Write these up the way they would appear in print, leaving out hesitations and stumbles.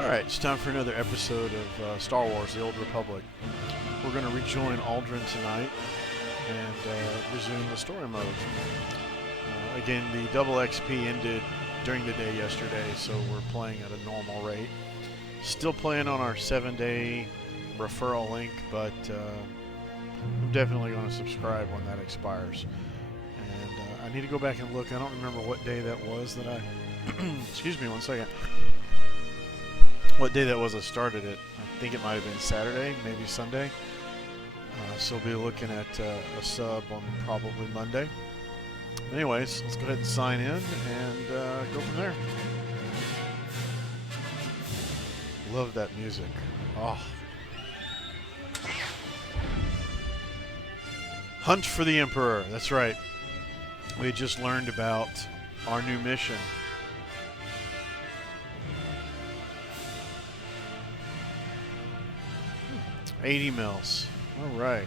Alright, it's time for another episode of Star Wars, The Old Republic. We're going to rejoin Aldrin tonight and resume the story mode. Again, the double XP ended during the day yesterday, so we're playing at a normal rate. Still playing on our 7-day referral link, but I'm definitely going to subscribe when that expires. And I need to go back and look. I don't remember what day that was that I... Excuse me one second. What day that was I started it. I think it might have been Saturday, maybe Sunday. So we'll be looking at a sub on probably Monday. Anyways, let's go ahead and sign in and go from there. Love that music. Oh. Hunt for the Emperor. That's right. We just learned about our new mission. 80 mils. All right.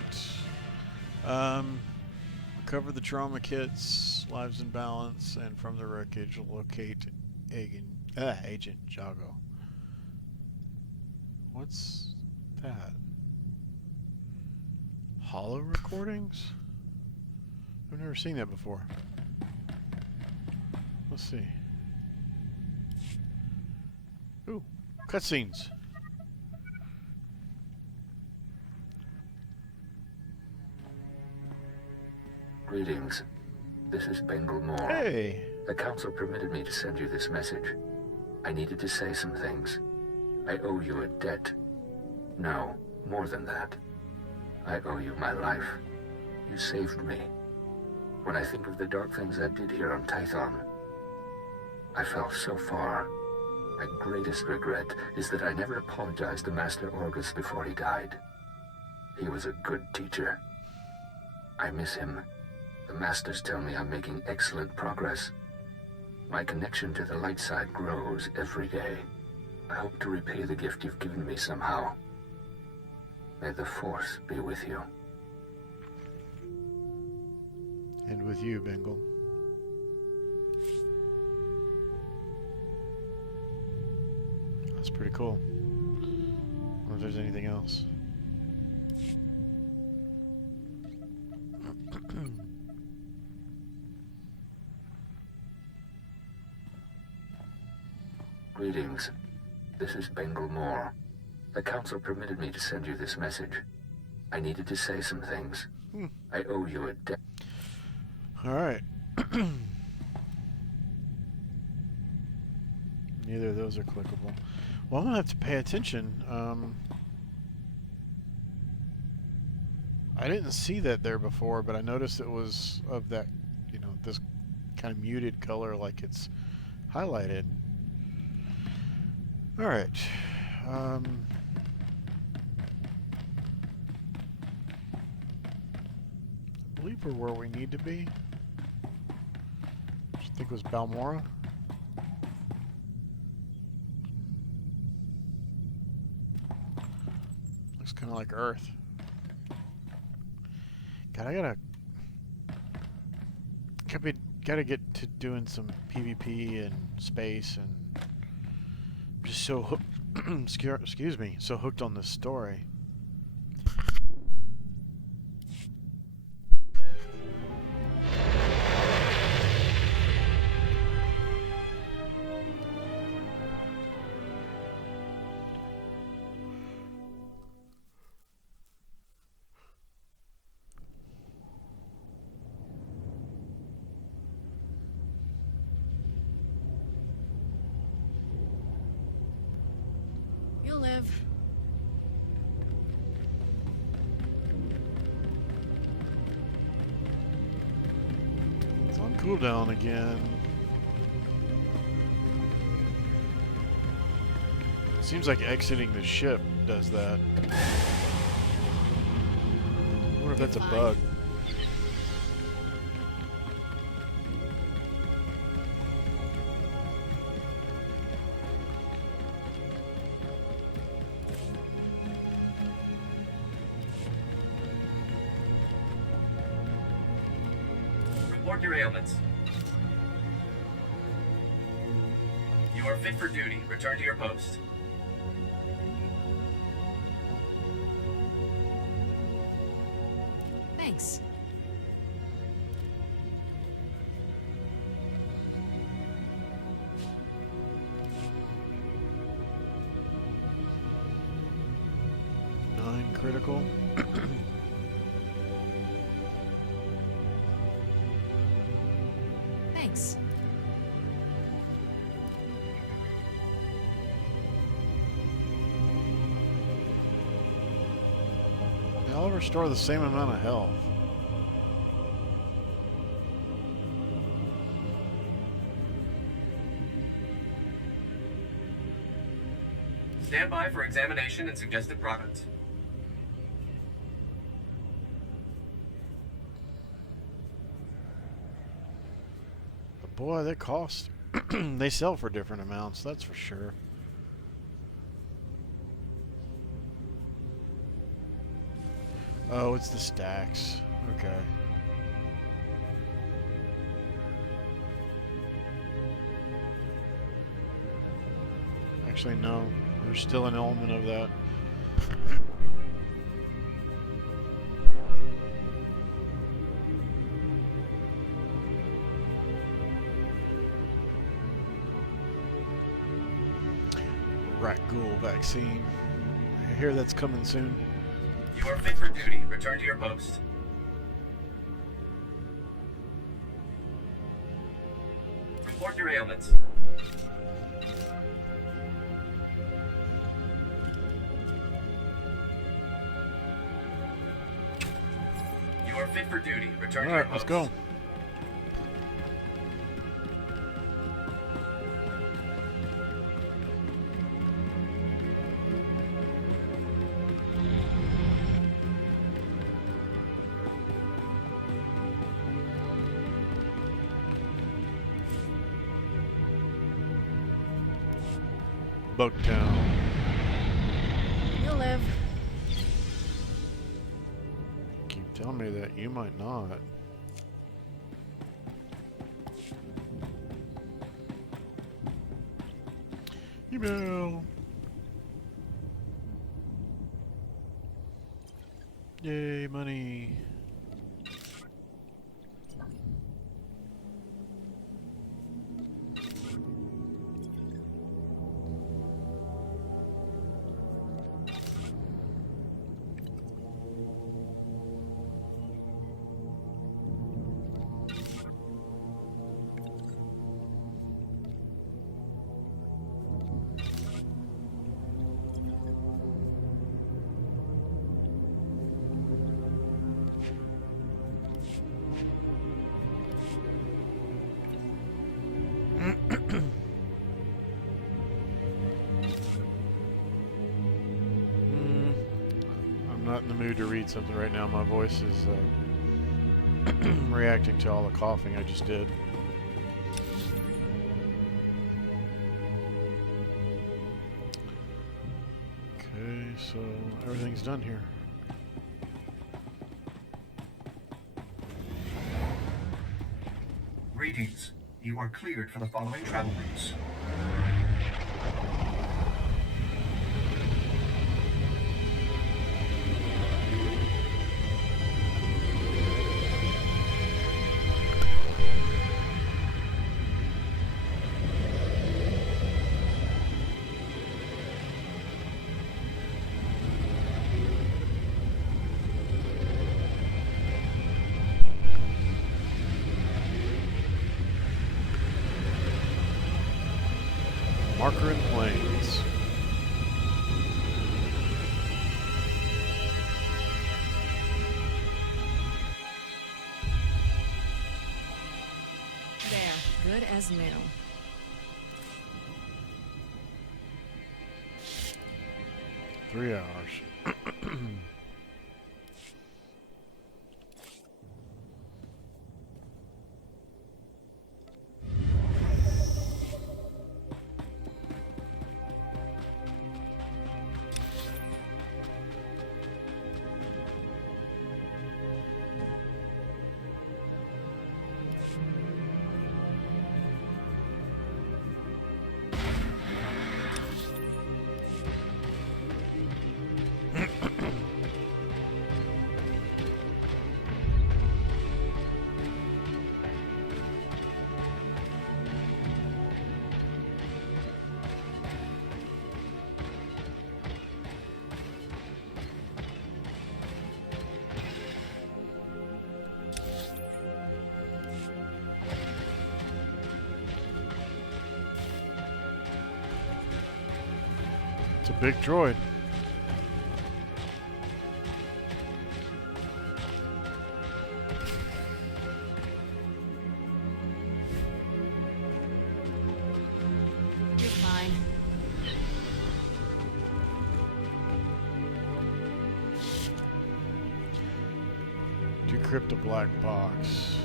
Recover the trauma kits, lives in balance, and from the wreckage, locate Agent Jago. What's that? Hollow recordings? I've never seen that before. Let's see. Ooh, cutscenes. Greetings. This is Bengal Moore. Hey. The council permitted me to send you this message. I needed to say some things. I owe you a debt. No, more than that. I owe you my life. You saved me. When I think of the dark things I did here on Tython, I fell so far. My greatest regret is that I never apologized to Master Orgus before he died. He was a good teacher. I miss him. The Masters tell me I'm making excellent progress. My connection to the light side grows every day. I hope to repay the gift you've given me somehow. May the Force be with you. And with you, Bengal. That's pretty cool. I wonder if there's anything else. Greetings. This is Bengal Moore. The council permitted me to send you this message. I needed to say some things. I owe you a debt. Alright. Neither of those are clickable. Well, I'm going to have to pay attention. I didn't see that there before, but I noticed it was of that, you know, this kind of muted color like it's highlighted. Alright. I believe we're where we need to be. I think it was Balmora. Looks kind of like Earth. God, I gotta get to doing some PvP and space, and I'm just so hooked. Excuse me, so hooked on this story. You'll live. It's on cooldown again. Seems like exiting the ship does that. I wonder if that's a bug. Report your ailments. You are fit for duty. Return to your post. Thanks. Critical. Thanks. I'll restore the same amount of health. Stand by for examination and suggested products. But boy, they cost. They sell for different amounts, that's for sure. Oh, it's the stacks. Okay. Actually, no. There's still an element of that. Rat ghoul vaccine. I hear that's coming soon. You are fit for duty. Return to your post. Report your ailments. You are fit for duty. Return to your Alright, let's post. go. Bugtown. You'll live. Keep telling me that you might not. Email. Yay, money. I'm not in the mood to read something right now. My voice is reacting to all the coughing I just did. Okay, so everything's done here. Greetings. You are cleared for the following travel routes. Marker in Plains. There. Good as new. Three hours. a big droid. You're fine. Decrypt a black box.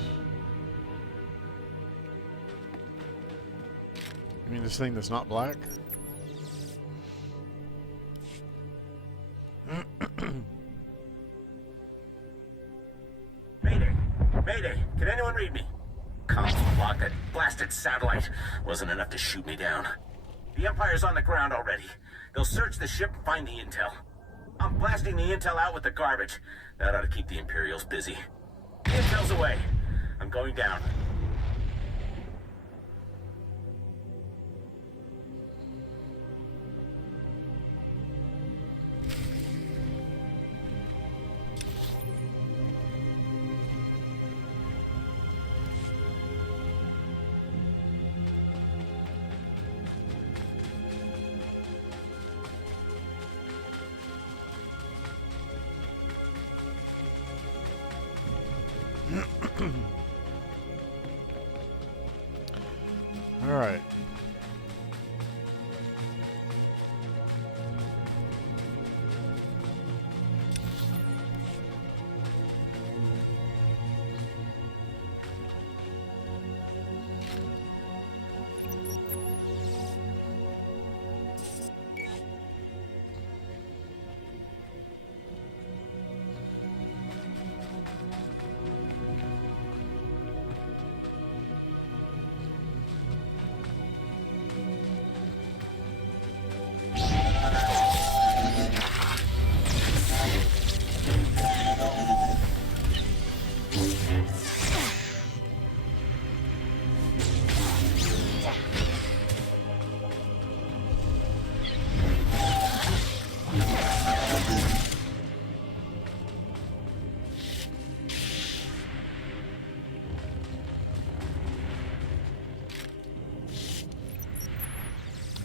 You mean this thing that's not black? Mayday! Mayday! Can anyone read me? Comms block that blasted satellite. Wasn't enough to shoot me down. The Empire's on the ground already. They'll search the ship and find the intel. I'm blasting the intel out with the garbage. That ought to keep the Imperials busy. The intel's away. I'm going down. All right.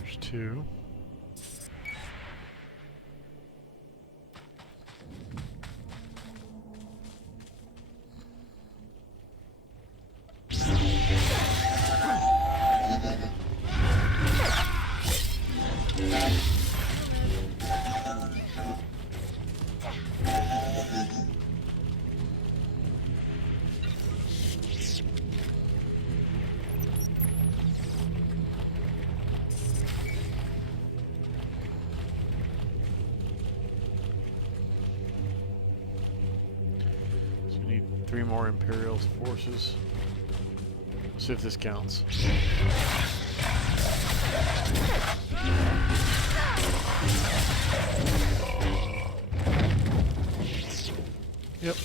There's two. So we need 3 more Imperial forces. Let's see if this counts. Yep.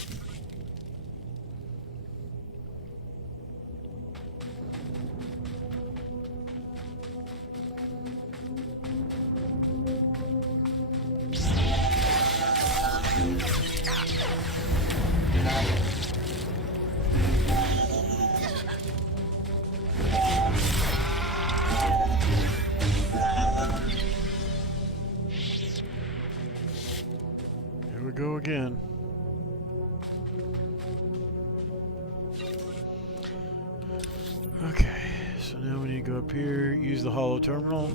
Here we go again. Okay, so now we need to go up here, use the holo terminal.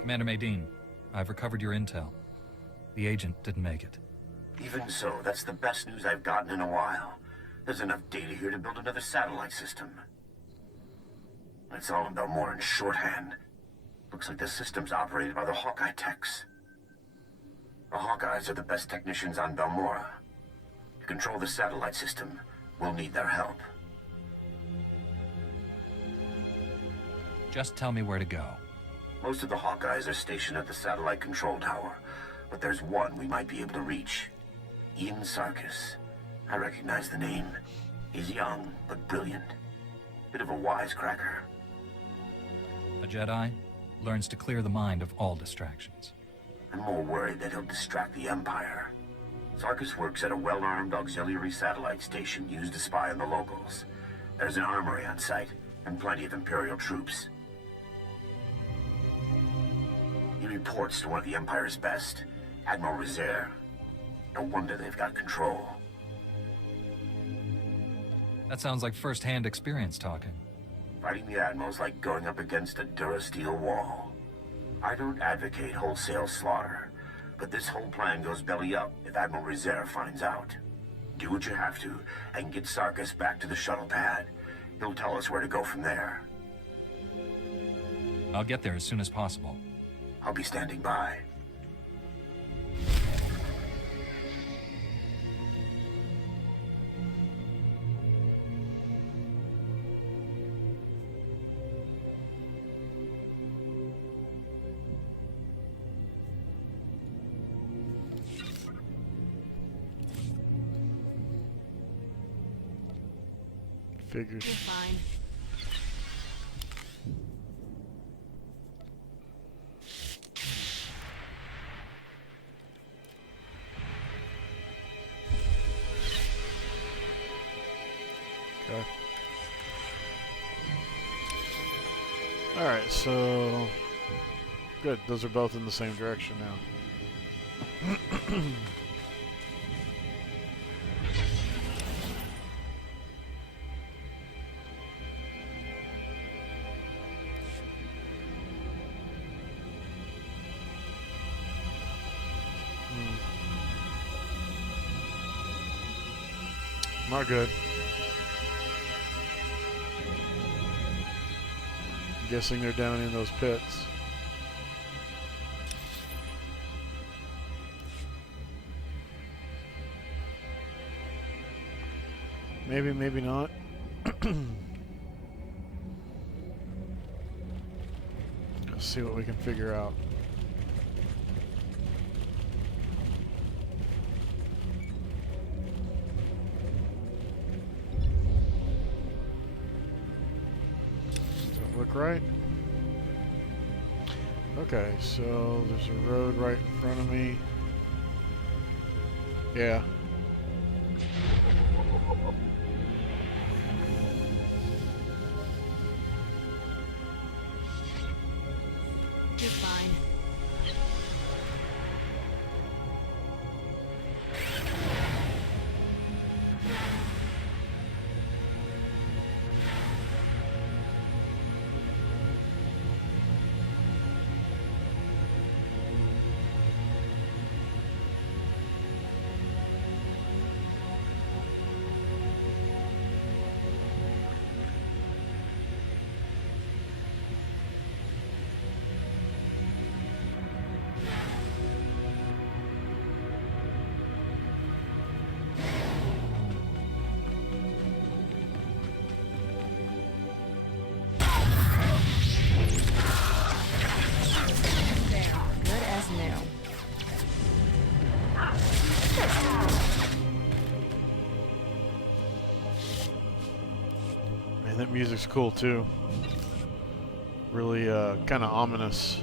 Commander Maydeen, I've recovered your intel. The agent didn't make it. Even so, that's the best news I've gotten in a while. There's enough data here to build another satellite system. It's all in Belmoran shorthand. Looks like the system's operated by the Hawkeye techs. The Hawkeyes are the best technicians on Belmora. To control the satellite system, we'll need their help. Just tell me where to go. Most of the Hawkeyes are stationed at the satellite control tower, but there's one we might be able to reach. Ian Sarkis. I recognize the name. He's young, but brilliant. Bit of a wisecracker. A Jedi learns to clear the mind of all distractions. I'm more worried that he'll distract the Empire. Sarkis works at a well-armed auxiliary satellite station used to spy on the locals. There's an armory on site, and plenty of Imperial troops. He reports to one of the Empire's best, Admiral Rezair. No wonder they've got control. That sounds like first-hand experience talking. Fighting the Admiral's like going up against a Durasteel wall. I don't advocate wholesale slaughter, but this whole plan goes belly up if Admiral Rezair finds out. Do what you have to, and get Sarkis back to the shuttle pad. He'll tell us where to go from there. I'll get there as soon as possible. I'll be standing by. Figures. You're fine. Okay. Alright, so... Good, those are both in the same direction now. Not good. I'm guessing they're down in those pits. Maybe, maybe not. Let's see what we can figure out. Look right. Okay, so there's a road right in front of me. Yeah. You're fine. That music's cool too. Really kind of ominous.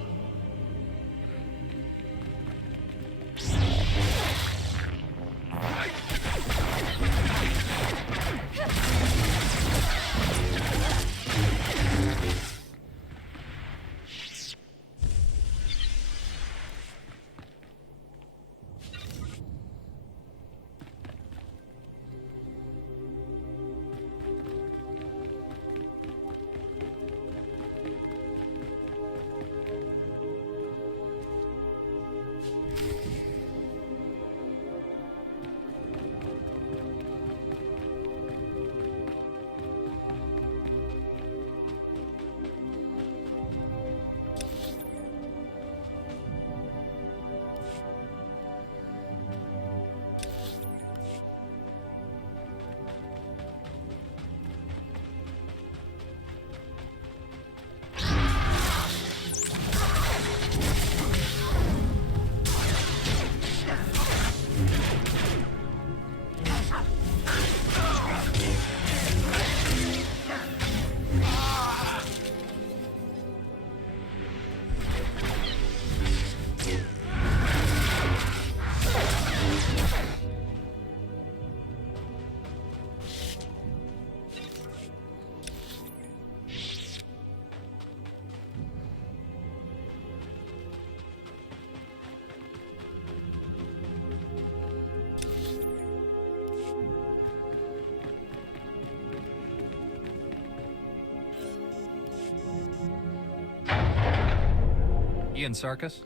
in Sarkis?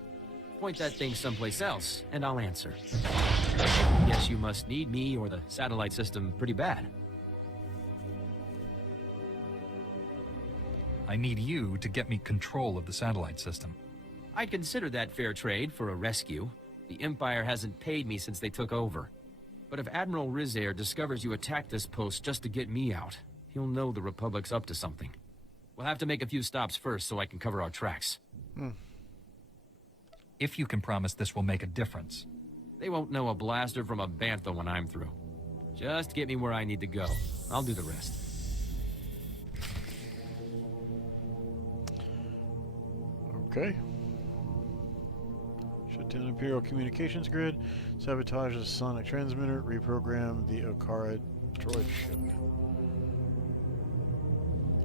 Point that thing someplace else, and I'll answer. Guess you must need me or the satellite system pretty bad. I need you to get me control of the satellite system. I'd consider that fair trade for a rescue. The Empire hasn't paid me since they took over. But if Admiral Rizair discovers you attacked this post just to get me out, he'll know the Republic's up to something. We'll have to make a few stops first so I can cover our tracks. If you can promise this will make a difference. They won't know a blaster from a bantha when I'm through. Just get me where I need to go. I'll do the rest. Okay. Shut down Imperial Communications Grid. Sabotage the sonic transmitter. Reprogram the Okara droid ship.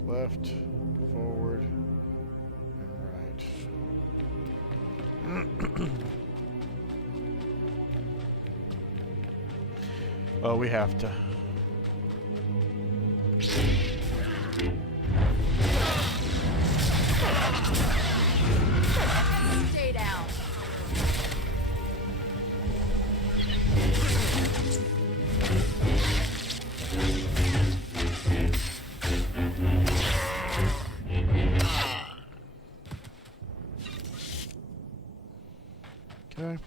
Left, forward, and right. Oh, we have to. Stay down. Okay.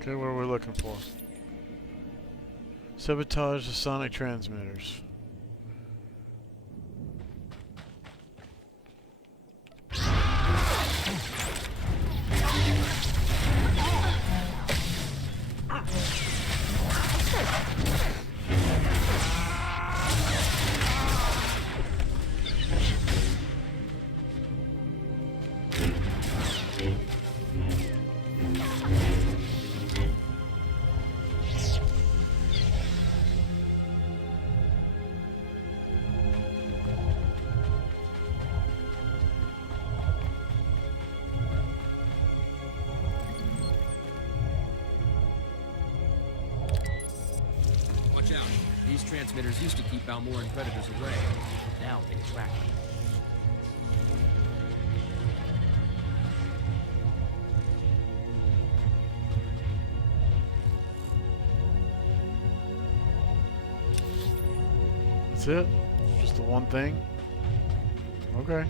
Okay, what are we looking for? Sabotage the sonic transmitters. Watch out. These transmitters used to keep Balmoran predators away. Now they track them. That's it? Just the one thing? Okay.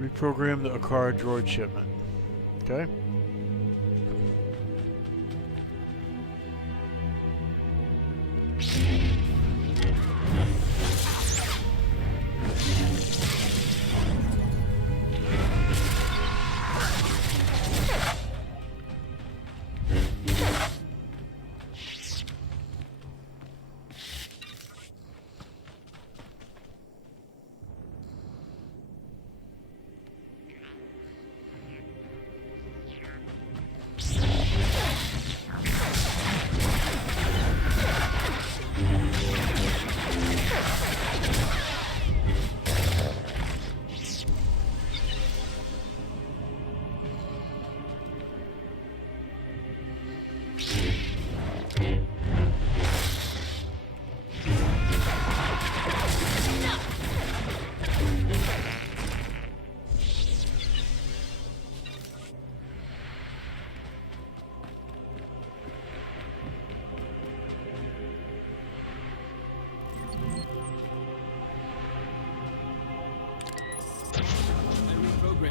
Reprogram the Akara droid shipment. Okay.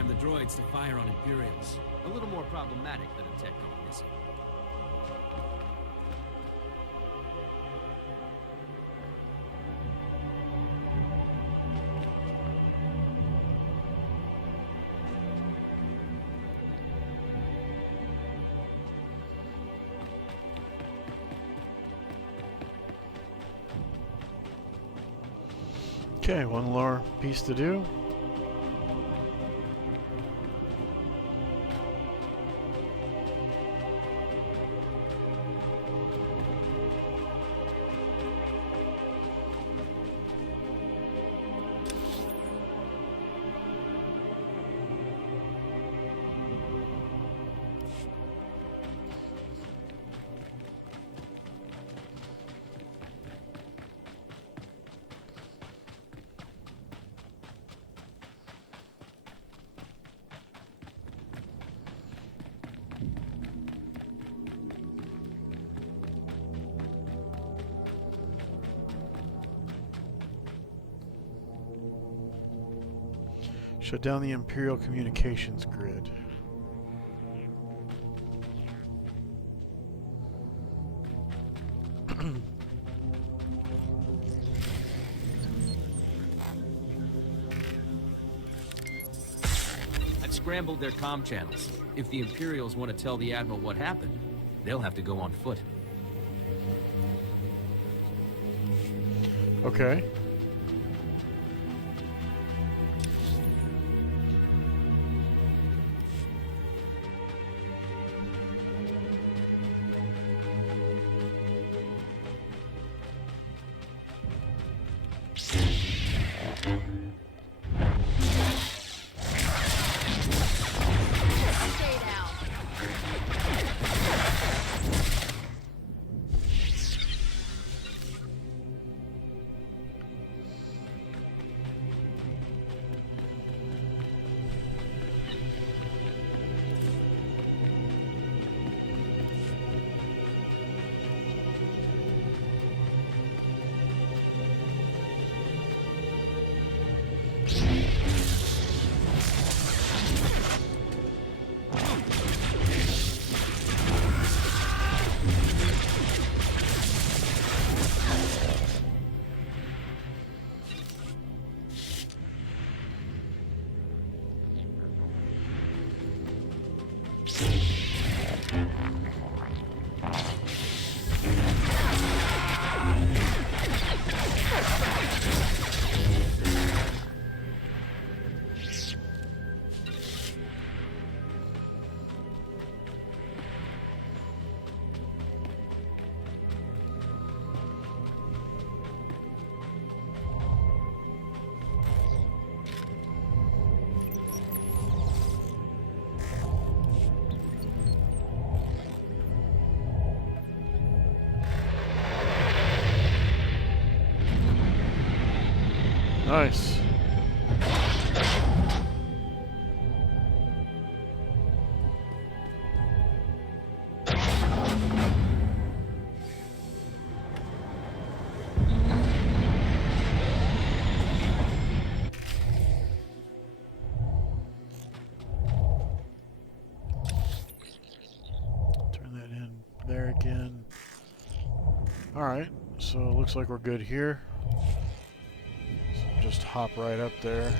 The droids to fire on Imperials. A little more problematic than a tech gone missing. Okay, one more piece to do. Shut down the Imperial communications grid. I've scrambled their comm channels. If the Imperials want to tell the Admiral what happened, they'll have to go on foot. Okay. Stay down. Nice. there again. Alright, so it looks like we're good here. So just hop right up there.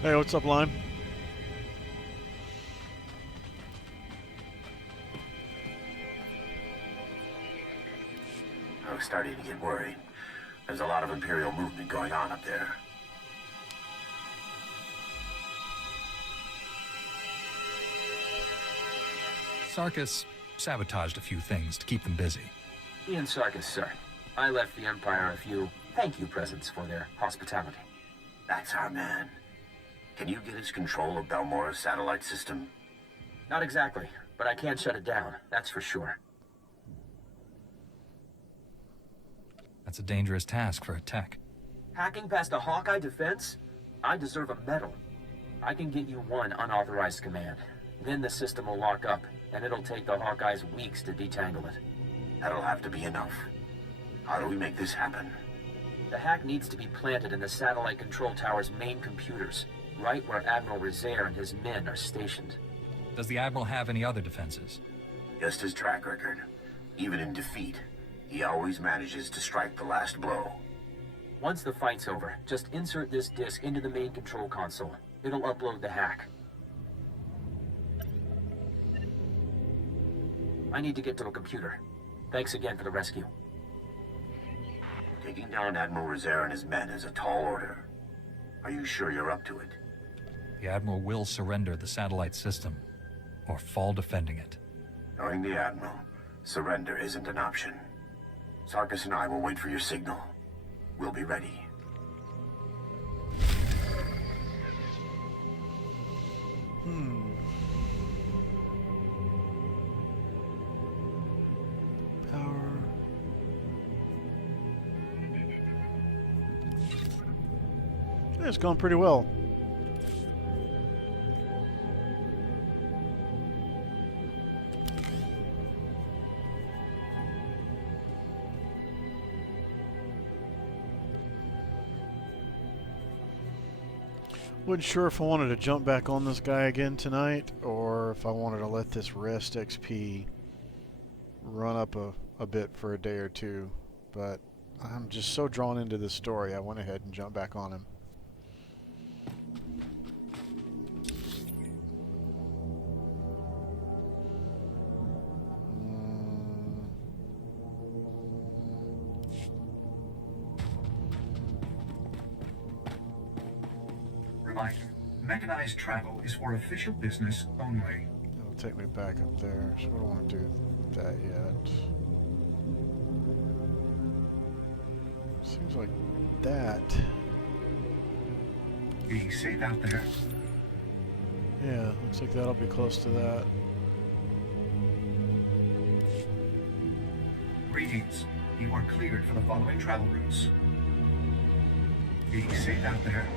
Hey, what's up, Lime? I was starting to get worried. There's a lot of Imperial movement going on up there. Sarkis sabotaged a few things to keep them busy. Ian Sarkis, sir. I left the Empire a few thank you presents for their hospitality. That's our man. Can you get us control of Balmora's satellite system? Not exactly, but I can shut it down, that's for sure. That's a dangerous task for a tech. Hacking past a Hawkeye defense? I deserve a medal. I can get you one unauthorized command. Then the system will lock up, and it'll take the Hawkeyes weeks to detangle it. That'll have to be enough. How do we make this happen? The hack needs to be planted in the satellite control tower's main computers, right where Admiral Rizair and his men are stationed. Does the Admiral have any other defenses? Just his track record. Even in defeat, he always manages to strike the last blow. Once the fight's over, just insert this disk into the main control console. It'll upload the hack. I need to get to a computer. Thanks again for the rescue. Taking down Admiral Rizair and his men is a tall order. Are you sure you're up to it? The Admiral will surrender the satellite system, or fall defending it. Knowing the Admiral, surrender isn't an option. Sarkis and I will wait for your signal. We'll be ready. Power. Yeah, it's going pretty well. Wasn't sure if I wanted to jump back on this guy again tonight, or if I wanted to let this rest XP run up a bit for a day or two, but I'm just so drawn into this story, I went ahead and jumped back on him. Reminder, mechanized travel is for official business only. It'll take me back up there, so I don't want to do that yet. Seems like that. Be safe out there. Yeah, looks like that'll be close to that. Greetings. You are cleared for the following travel routes. Be safe out there.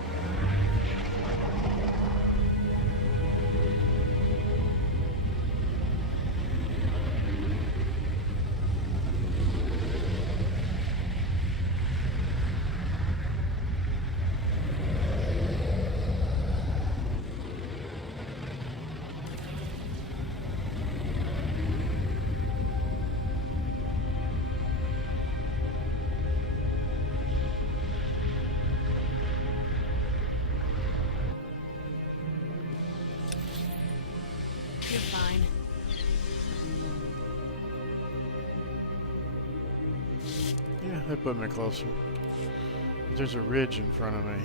You're fine. Yeah, that put me closer. There's a ridge in front of me.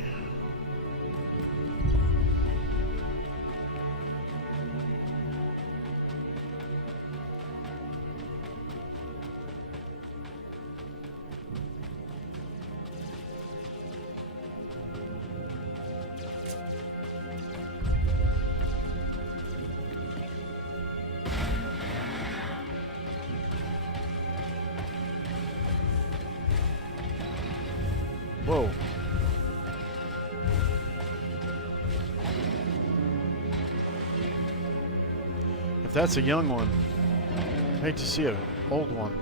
Whoa. If that's a young one, I hate to see an old one.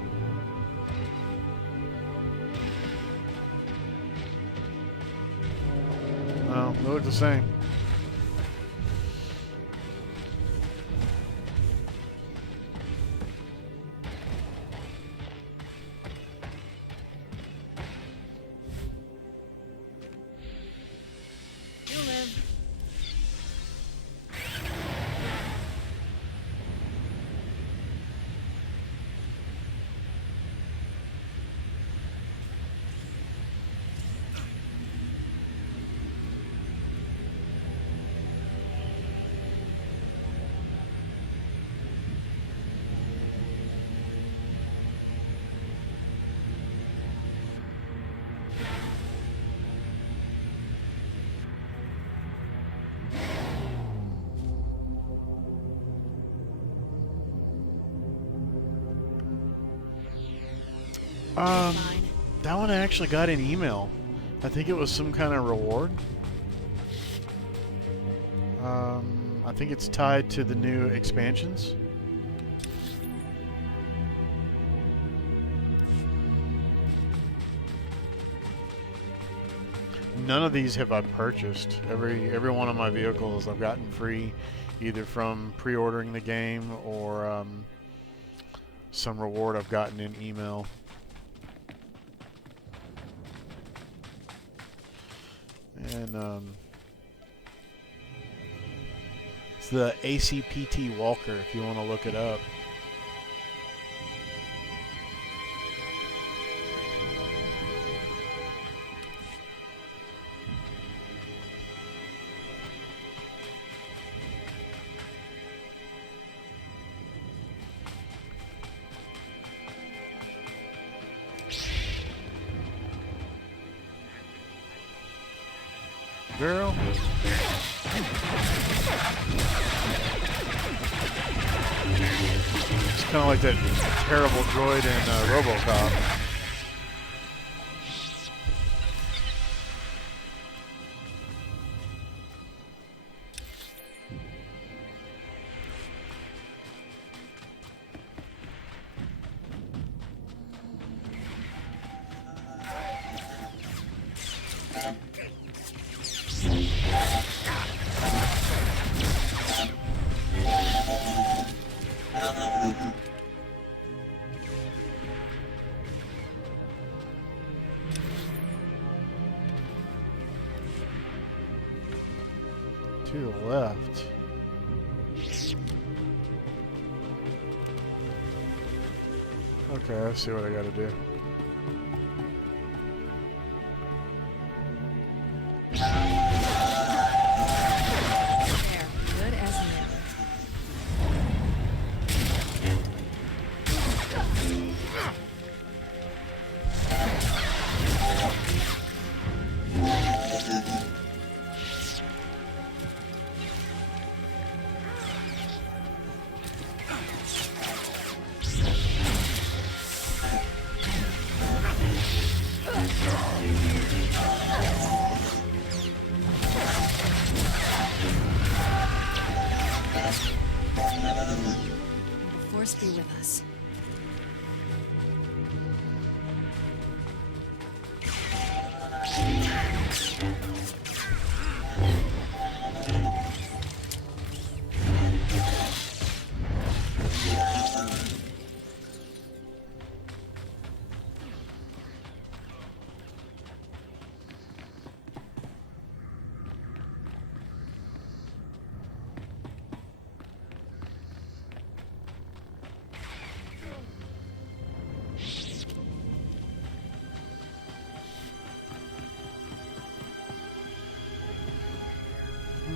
They look the same. You'll live. Fine. That one I actually got an email. I think it was some kind of reward. I think it's tied to the new expansions. None of these have I purchased. Every one of my vehicles I've gotten free, either from pre-ordering the game or some reward I've gotten in email. And it's the ACPT Walker if you want to look it up. Girl. It's kind of like that terrible droid in RoboCop. To the left. Okay, I see what I gotta do. There. Good as new. The Force be with us.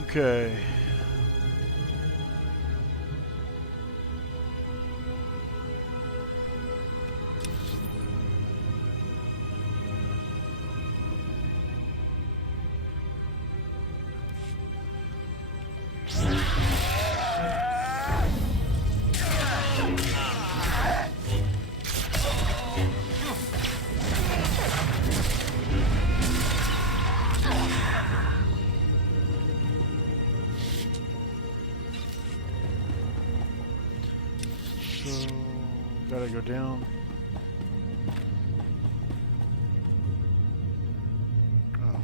Okay. So, gotta go down. Oh.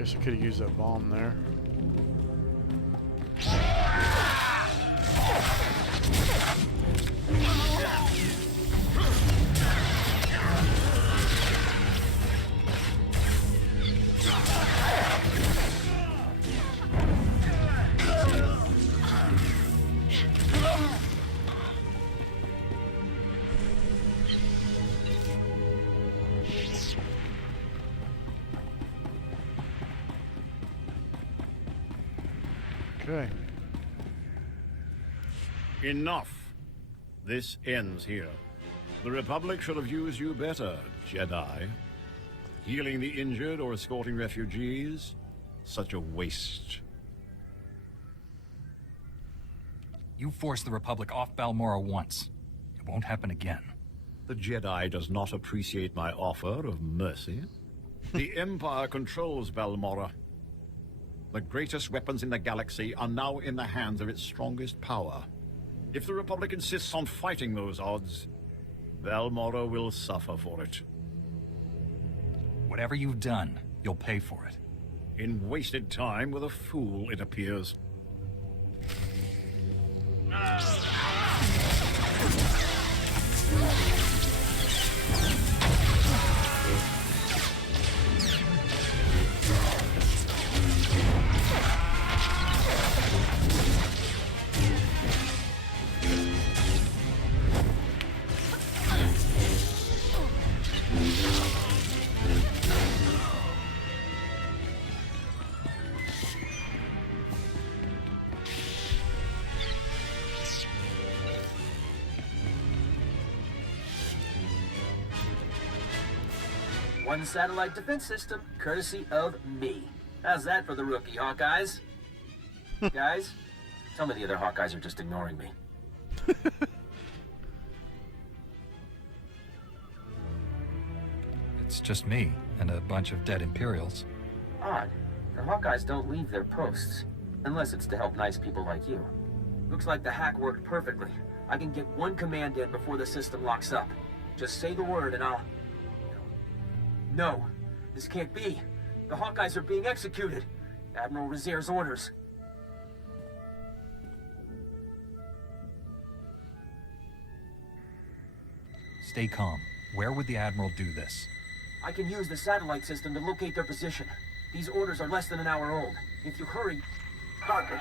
Guess I could have used that bomb there. Okay. Enough. This ends here. The Republic should have used you better, Jedi. Healing the injured or escorting refugees? Such a waste. You forced the Republic off Balmorra once. It won't happen again. The Jedi does not appreciate my offer of mercy. The Empire controls Balmorra. The greatest weapons in the galaxy are now in the hands of its strongest power. If the Republic insists on fighting those odds, Balmorra will suffer for it. Whatever you've done, you'll pay for it. In wasted time with a fool, it appears. One satellite defense system, courtesy of me. How's that for the rookie, Hawkeyes? Guys, tell me the other Hawkeyes are just ignoring me. It's just me and a bunch of dead Imperials. Odd. The Hawkeyes don't leave their posts. Unless it's to help nice people like you. Looks like the hack worked perfectly. I can get one command in before the system locks up. Just say the word and I'll... No, this can't be. The Hawkeyes are being executed. Admiral Rizier's orders. Stay calm. Where would the Admiral do this? I can use the satellite system to locate their position. These orders are less than an hour old. If you hurry... Sergeant,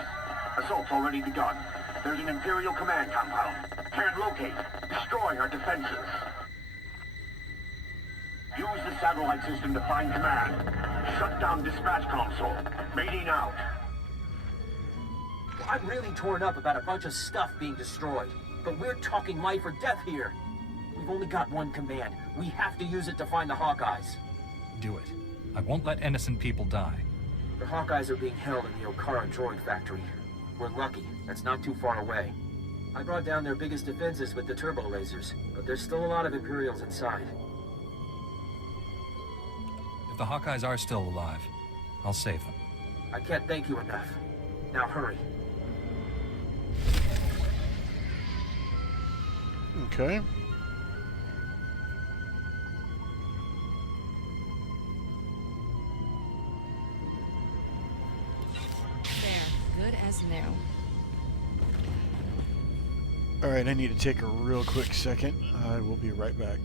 assault's already begun. There's an Imperial command compound. Can't locate. Destroy our defenses. Use the satellite system to find command. Shut down dispatch console. Mating out. I'm really torn up about a bunch of stuff being destroyed. But we're talking life or death here. We've only got one command. We have to use it to find the Hawkeyes. Do it. I won't let innocent people die. The Hawkeyes are being held in the Okara droid factory. We're lucky. That's not too far away. I brought down their biggest defenses with the turbo lasers, but there's still a lot of Imperials inside. If the Hawkeyes are still alive, I'll save them. I can't thank you enough. Now hurry. Okay. There, good as new. All right, I need to take a real quick second. I will be right back.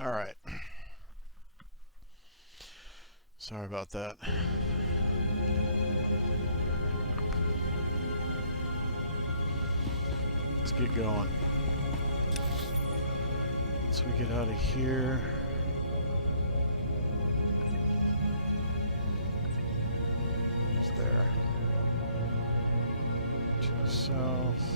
All right. Sorry about that. Let's get going. Once we get out of here. Just there. To the south.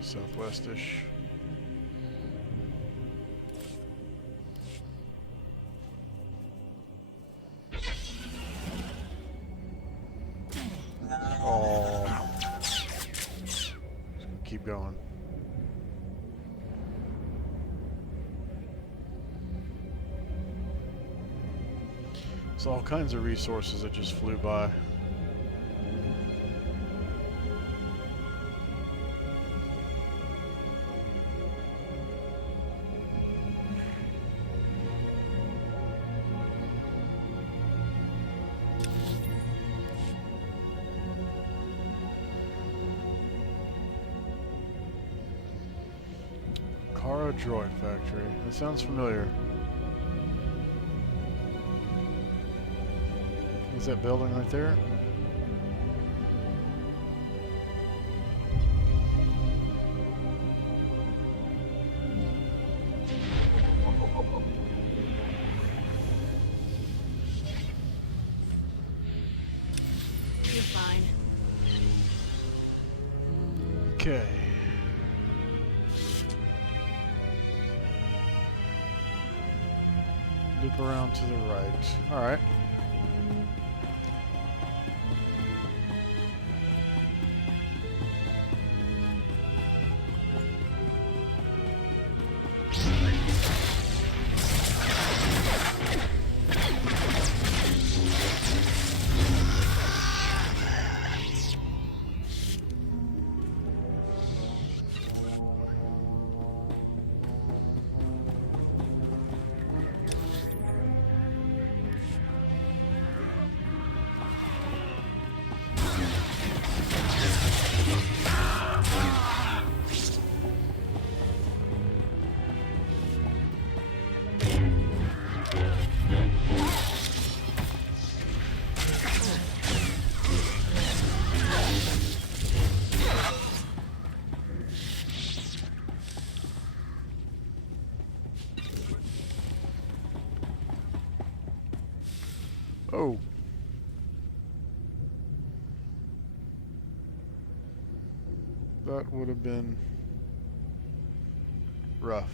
Southwest-ish. Oh. Keep going. There's all kinds of resources that just flew by. Droid factory. That sounds familiar. Is that building right there? You're fine. Okay. Loop around to the right. All right. Oh. That would have been rough.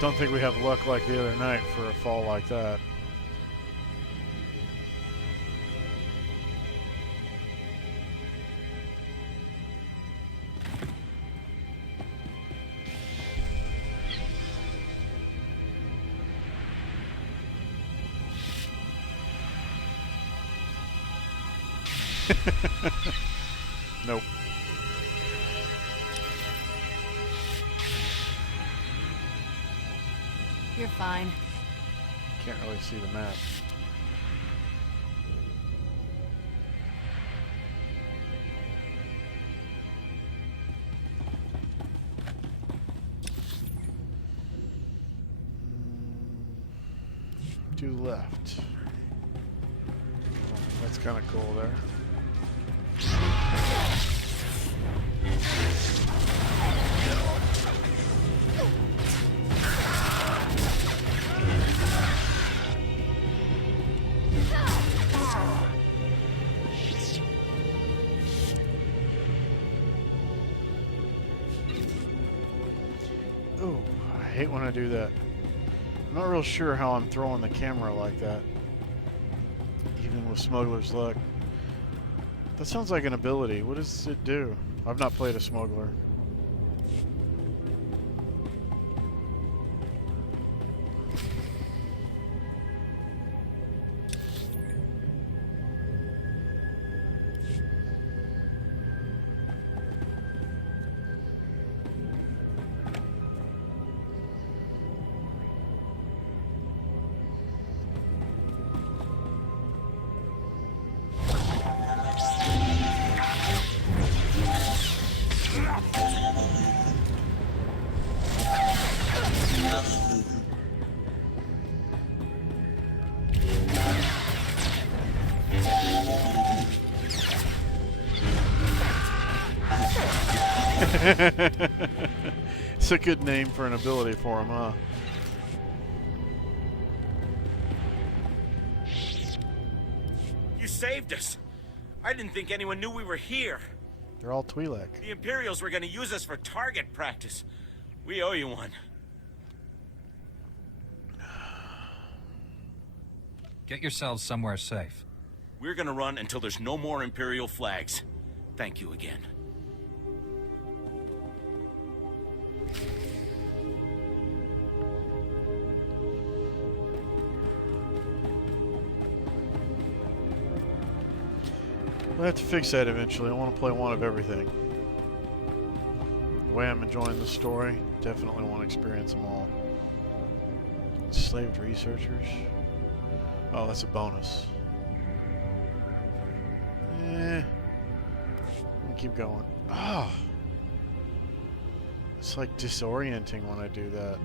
Don't think we have luck like the other night for a fall like that. Nope. You're fine. Can't really see the map. To the left. Oh, that's kind of cool there. Oh, I hate when I do that. I'm not real sure how I'm throwing the camera like that. Even with Smuggler's Luck. That sounds like an ability. What does it do? I've not played a Smuggler. It's a good name for an ability for him, huh? You saved us. I didn't think anyone knew we were here. They're all Twi'lek. The Imperials were going to use us for target practice. We owe you one. Get yourselves somewhere safe. We're going to run until there's no more Imperial flags. Thank you again. We'll have to fix that eventually. I want to play one of everything. The way I'm enjoying the story, definitely want to experience them all. Enslaved researchers? Oh, that's a bonus. I'll keep going. Ah! It's like disorienting when I do that.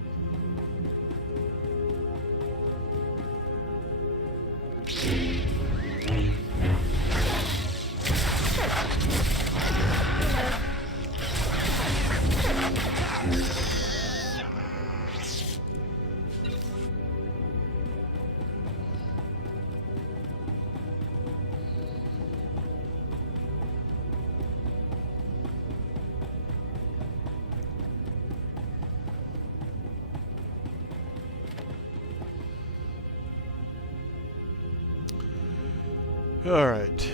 All right.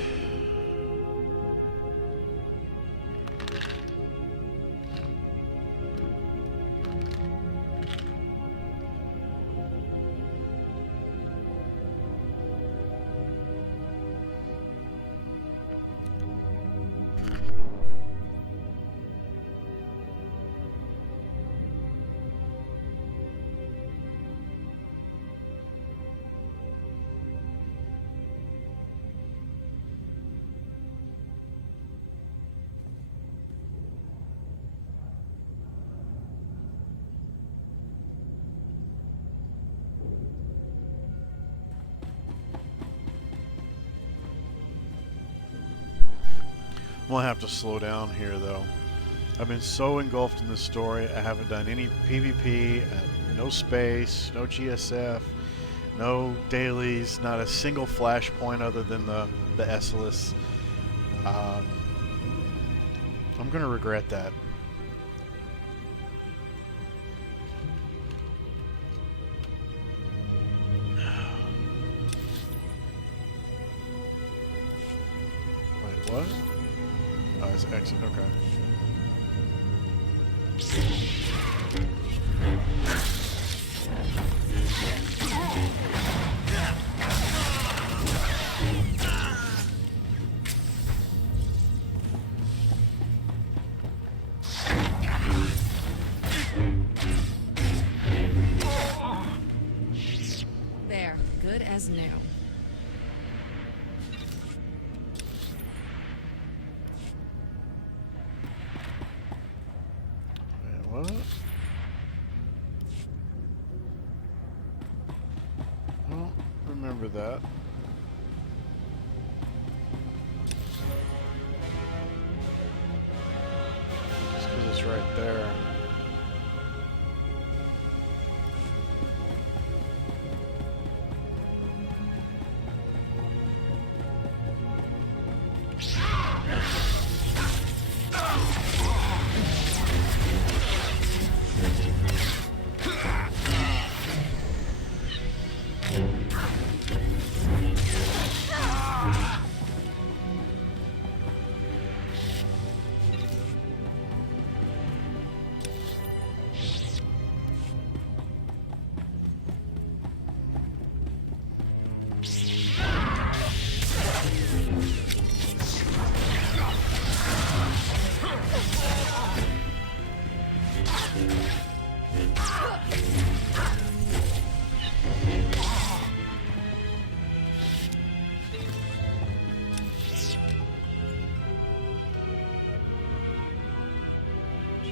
I'm gonna have to slow down here though. I've been so engulfed in this story, I haven't done any PvP, no space, no GSF, no dailies, not a single flashpoint other than the Esselis. I'm gonna regret that. Wait, what? Oh, it's exit, okay. There, good as new. What? Well, remember that. Just because it's right there.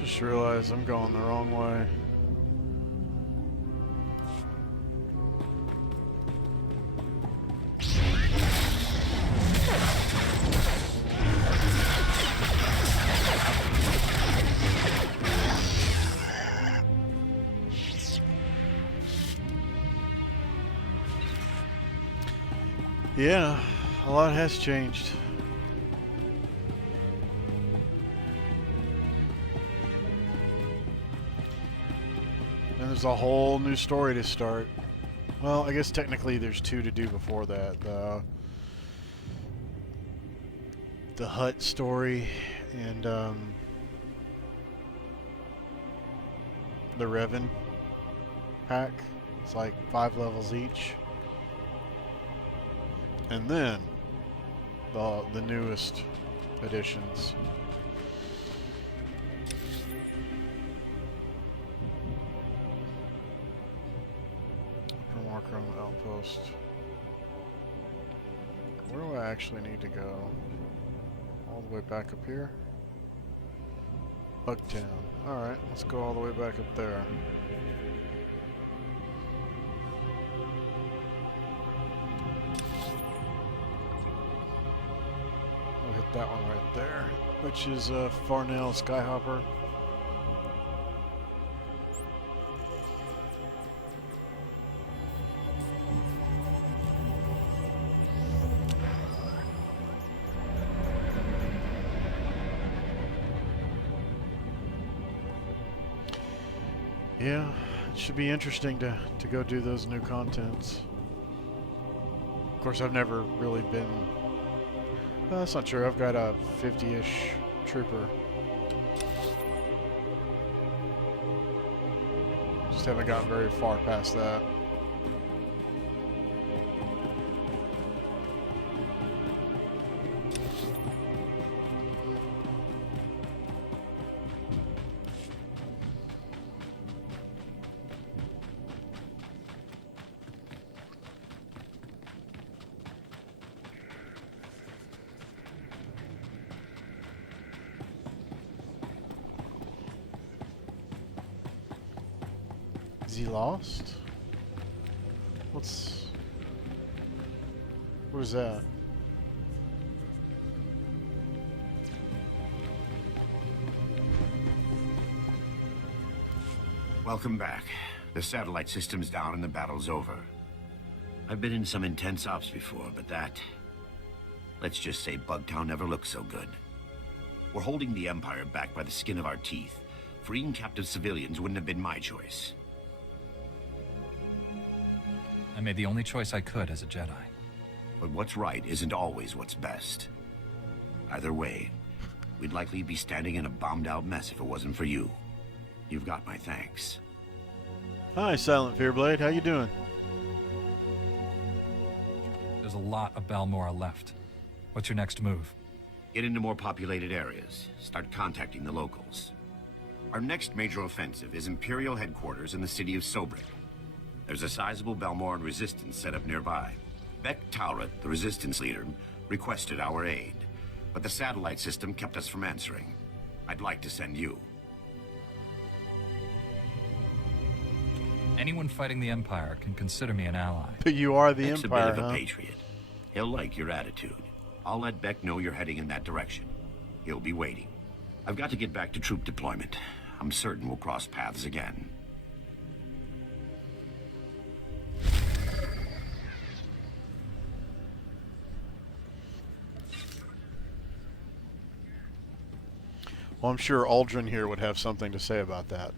Just realized I'm going the wrong way. Yeah, a lot has changed. And there's a whole new story to start. Well, I guess technically there's 2 to do before that. The Hut story and the Revan pack. It's like 5 levels each. And then the newest additions. Marker on the outpost. Where do I actually need to go? All the way back up here? Bugtown. Alright, let's go all the way back up there. I'll hit that one right there, which is Farnell Skyhopper. Yeah, it should be interesting to go do those new contents. Of course, I've never really been... that's not true. I've got a 50-ish trooper. Just haven't gotten very far past that. Is he lost? What is that? Welcome back. The satellite system's down and the battle's over. I've been in some intense ops before, but that... let's just say Bugtown never looked so good. We're holding the Empire back by the skin of our teeth. Freeing captive civilians wouldn't have been my choice. I made the only choice I could as a Jedi. But what's right isn't always what's best. Either way, we'd likely be standing in a bombed-out mess if it wasn't for you. You've got my thanks. Hi, Silent Fearblade. How you doing? There's a lot of Balmora left. What's your next move? Get into more populated areas. Start contacting the locals. Our next major offensive is Imperial headquarters in the city of Sobrik. There's a sizable Balmoran resistance set up nearby. Beck Tauret, the resistance leader, requested our aid, but the satellite system kept us from answering. I'd like to send you. Anyone fighting the Empire can consider me an ally. But you are the Beck's Empire, a bit of huh? a patriot. He'll like your attitude. I'll let Beck know you're heading in that direction. He'll be waiting. I've got to get back to troop deployment. I'm certain we'll cross paths again. Well, I'm sure Aldrin here would have something to say about that.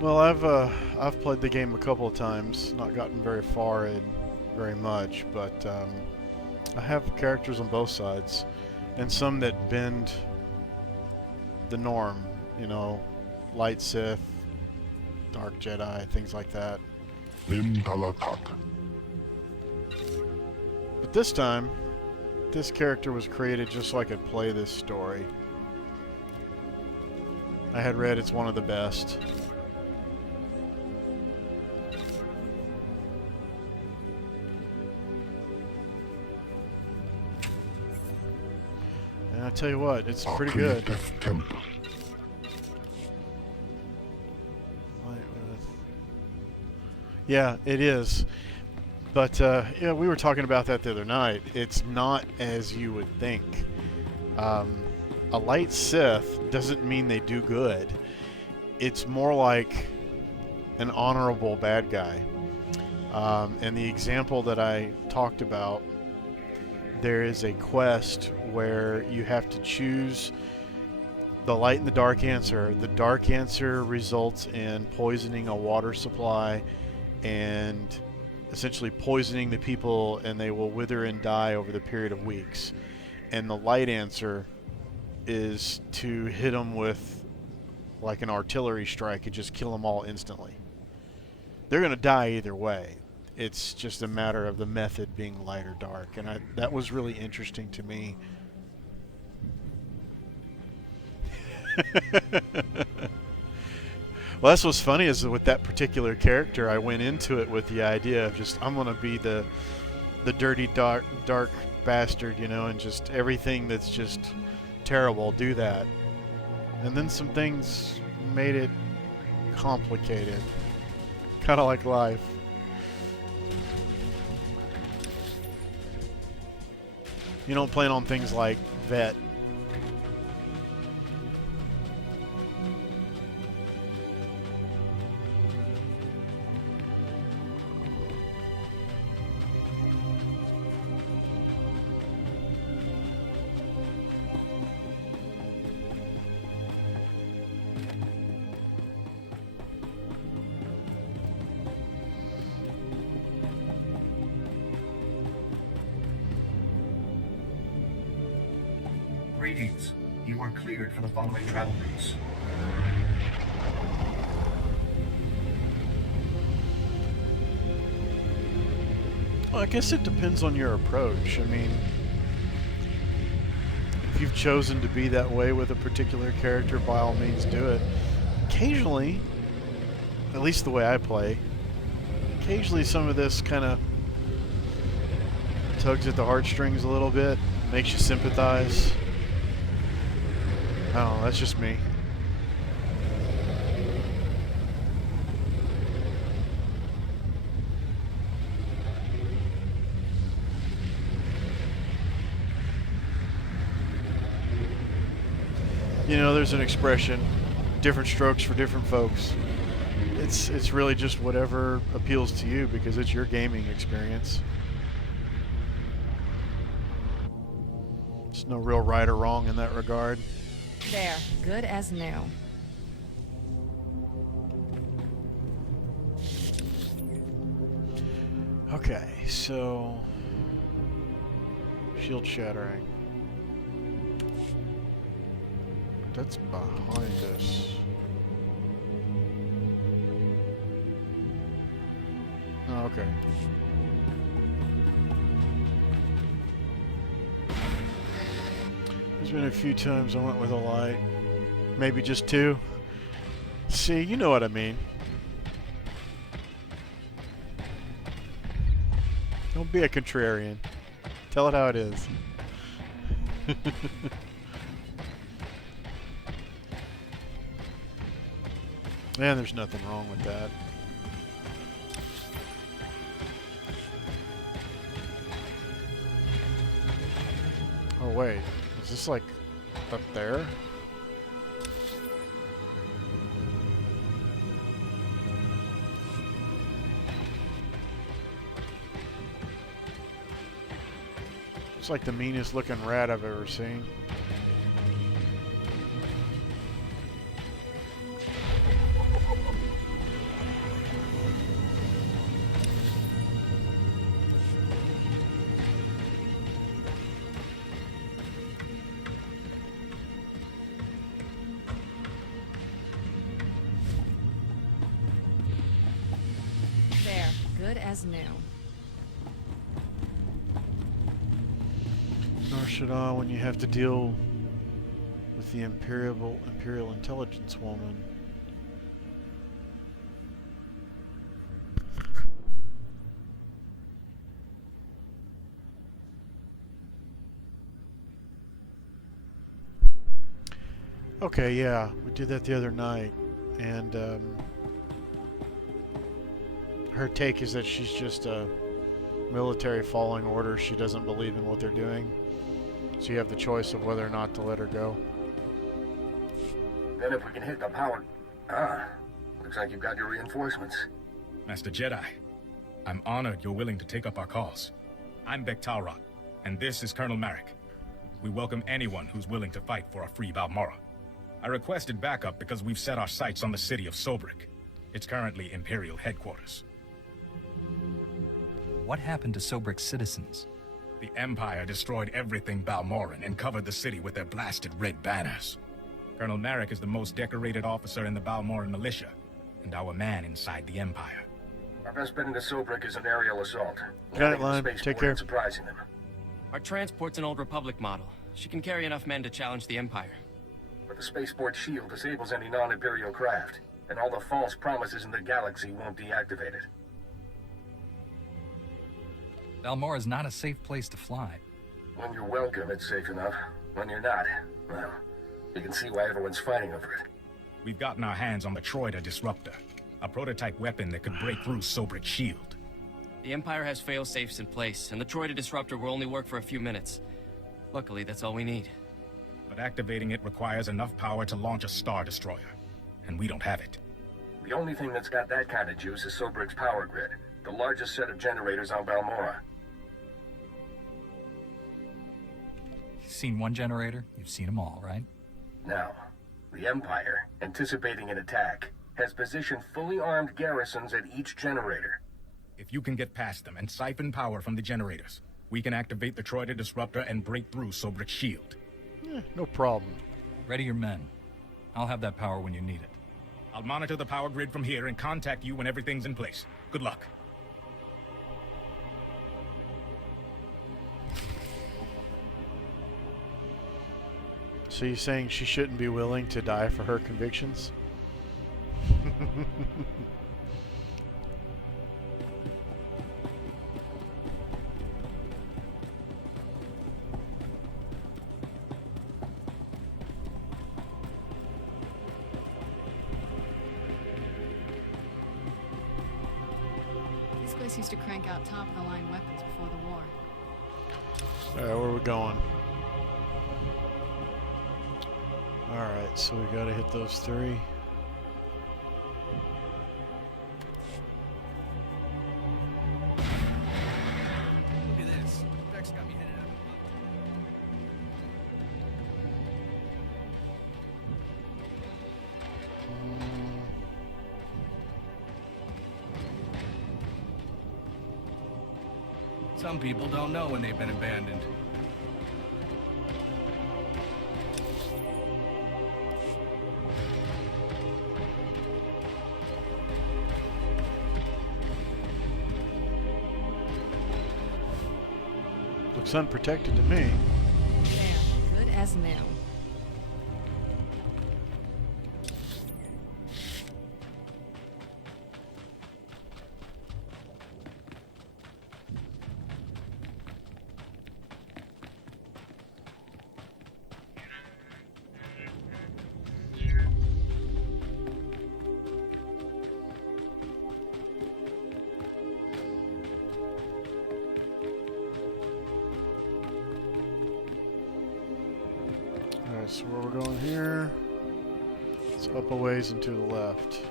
Well, I've played the game a couple of times, not gotten very far in very much, but I have characters on both sides, and some that bend the norm, you know, light Sith, dark Jedi, things like that. But this time, this character was created just so I could play this story. I had read it's one of the best. And I tell you what, it's pretty good. Yeah, it is. But, yeah, we were talking about that the other night. It's not as you would think. A light Sith doesn't mean they do good. It's more like an honorable bad guy. And the example that I talked about, there is a quest where you have to choose the light and the dark answer. The dark answer results in poisoning a water supply and essentially poisoning the people, and they will wither and die over the period of weeks. And the light answer is to hit them with like an artillery strike and just kill them all instantly. They're going to die either way. It's just a matter of the method being light or dark. And that was really interesting to me. Well, that's what's funny is with that particular character, I went into it with the idea of just, I'm going to be the dirty, dark bastard, you know, and just everything that's just terrible, do that. And then some things made it complicated. Kind of like life. You don't plan on things like vet. Greetings. You are cleared for the following travel routes. Well, I guess it depends on your approach. I mean, if you've chosen to be that way with a particular character, by all means do it. Occasionally, at least the way I play, occasionally some of this kind of tugs at the heartstrings a little bit, makes you sympathize. I don't know, that's just me. You know, there's an expression, different strokes for different folks. It's really just whatever appeals to you because it's your gaming experience. There's no real right or wrong in that regard. There, good as new. Okay, so shield shattering. That's behind us. Oh, okay. There's been a few times I went with a light. Maybe just two. See, you know what I mean. Don't be a contrarian. Tell it how it is. Man, there's nothing wrong with that. Oh wait, is this like up there? It's like the meanest looking rat I've ever seen. There, good as new. Nor should I when you have to deal with the Imperial Intelligence woman. Okay, yeah, we did that the other night, and her take is that she's just a military following orders. She doesn't believe in what they're doing, so you have the choice of whether or not to let her go. Then if we can hit the power... looks like you've got your reinforcements. Master Jedi, I'm honored you're willing to take up our cause. I'm Bek-Talrot, and this is Colonel Marek. We welcome anyone who's willing to fight for a free Balmorra. I requested backup because we've set our sights on the city of Sobrik. It's currently Imperial headquarters. What happened to Sobrik's citizens? The Empire destroyed everything Balmorran and covered the city with their blasted red banners. Colonel Marek is the most decorated officer in the Balmorran militia, and our man inside the Empire. Our best bet into Sobrik is an aerial assault. Got it, Lime. Take care. Surprising them. Our transport's an old Republic model. She can carry enough men to challenge the Empire. But the spaceport shield disables any non-Imperial craft, and all the false promises in the galaxy won't deactivate it. Balmorra is not a safe place to fly. When you're welcome, it's safe enough. When you're not, well, you can see why everyone's fighting over it. We've gotten our hands on the Troida Disruptor, a prototype weapon that could break through Sobrik's shield. The Empire has fail-safes in place, and the Troida Disruptor will only work for a few minutes. Luckily, that's all we need. But activating it requires enough power to launch a Star Destroyer, and we don't have it. The only thing that's got that kind of juice is Sobrik's power grid, the largest set of generators on Balmorra. You've seen one generator, you've seen them all, right? Now, the Empire, anticipating an attack, has positioned fully armed garrisons at each generator. If you can get past them and siphon power from the generators, we can activate the Troida Disruptor and break through Sobrik's shield. No problem. Ready your men. I'll have that power when you need it. I'll monitor the power grid from here and contact you when everything's in place. Good luck. So you're saying she shouldn't be willing to die for her convictions? This place used to crank out top-of-the-line weapons before the war. Alright, where are we going? Alright, so we gotta hit those three. Look at this. Beck's got me headed up. Some people don't know when they've been abandoned. Looks unprotected to me. There, good as new. Alright, so where we're going here, it's up a ways and to the left.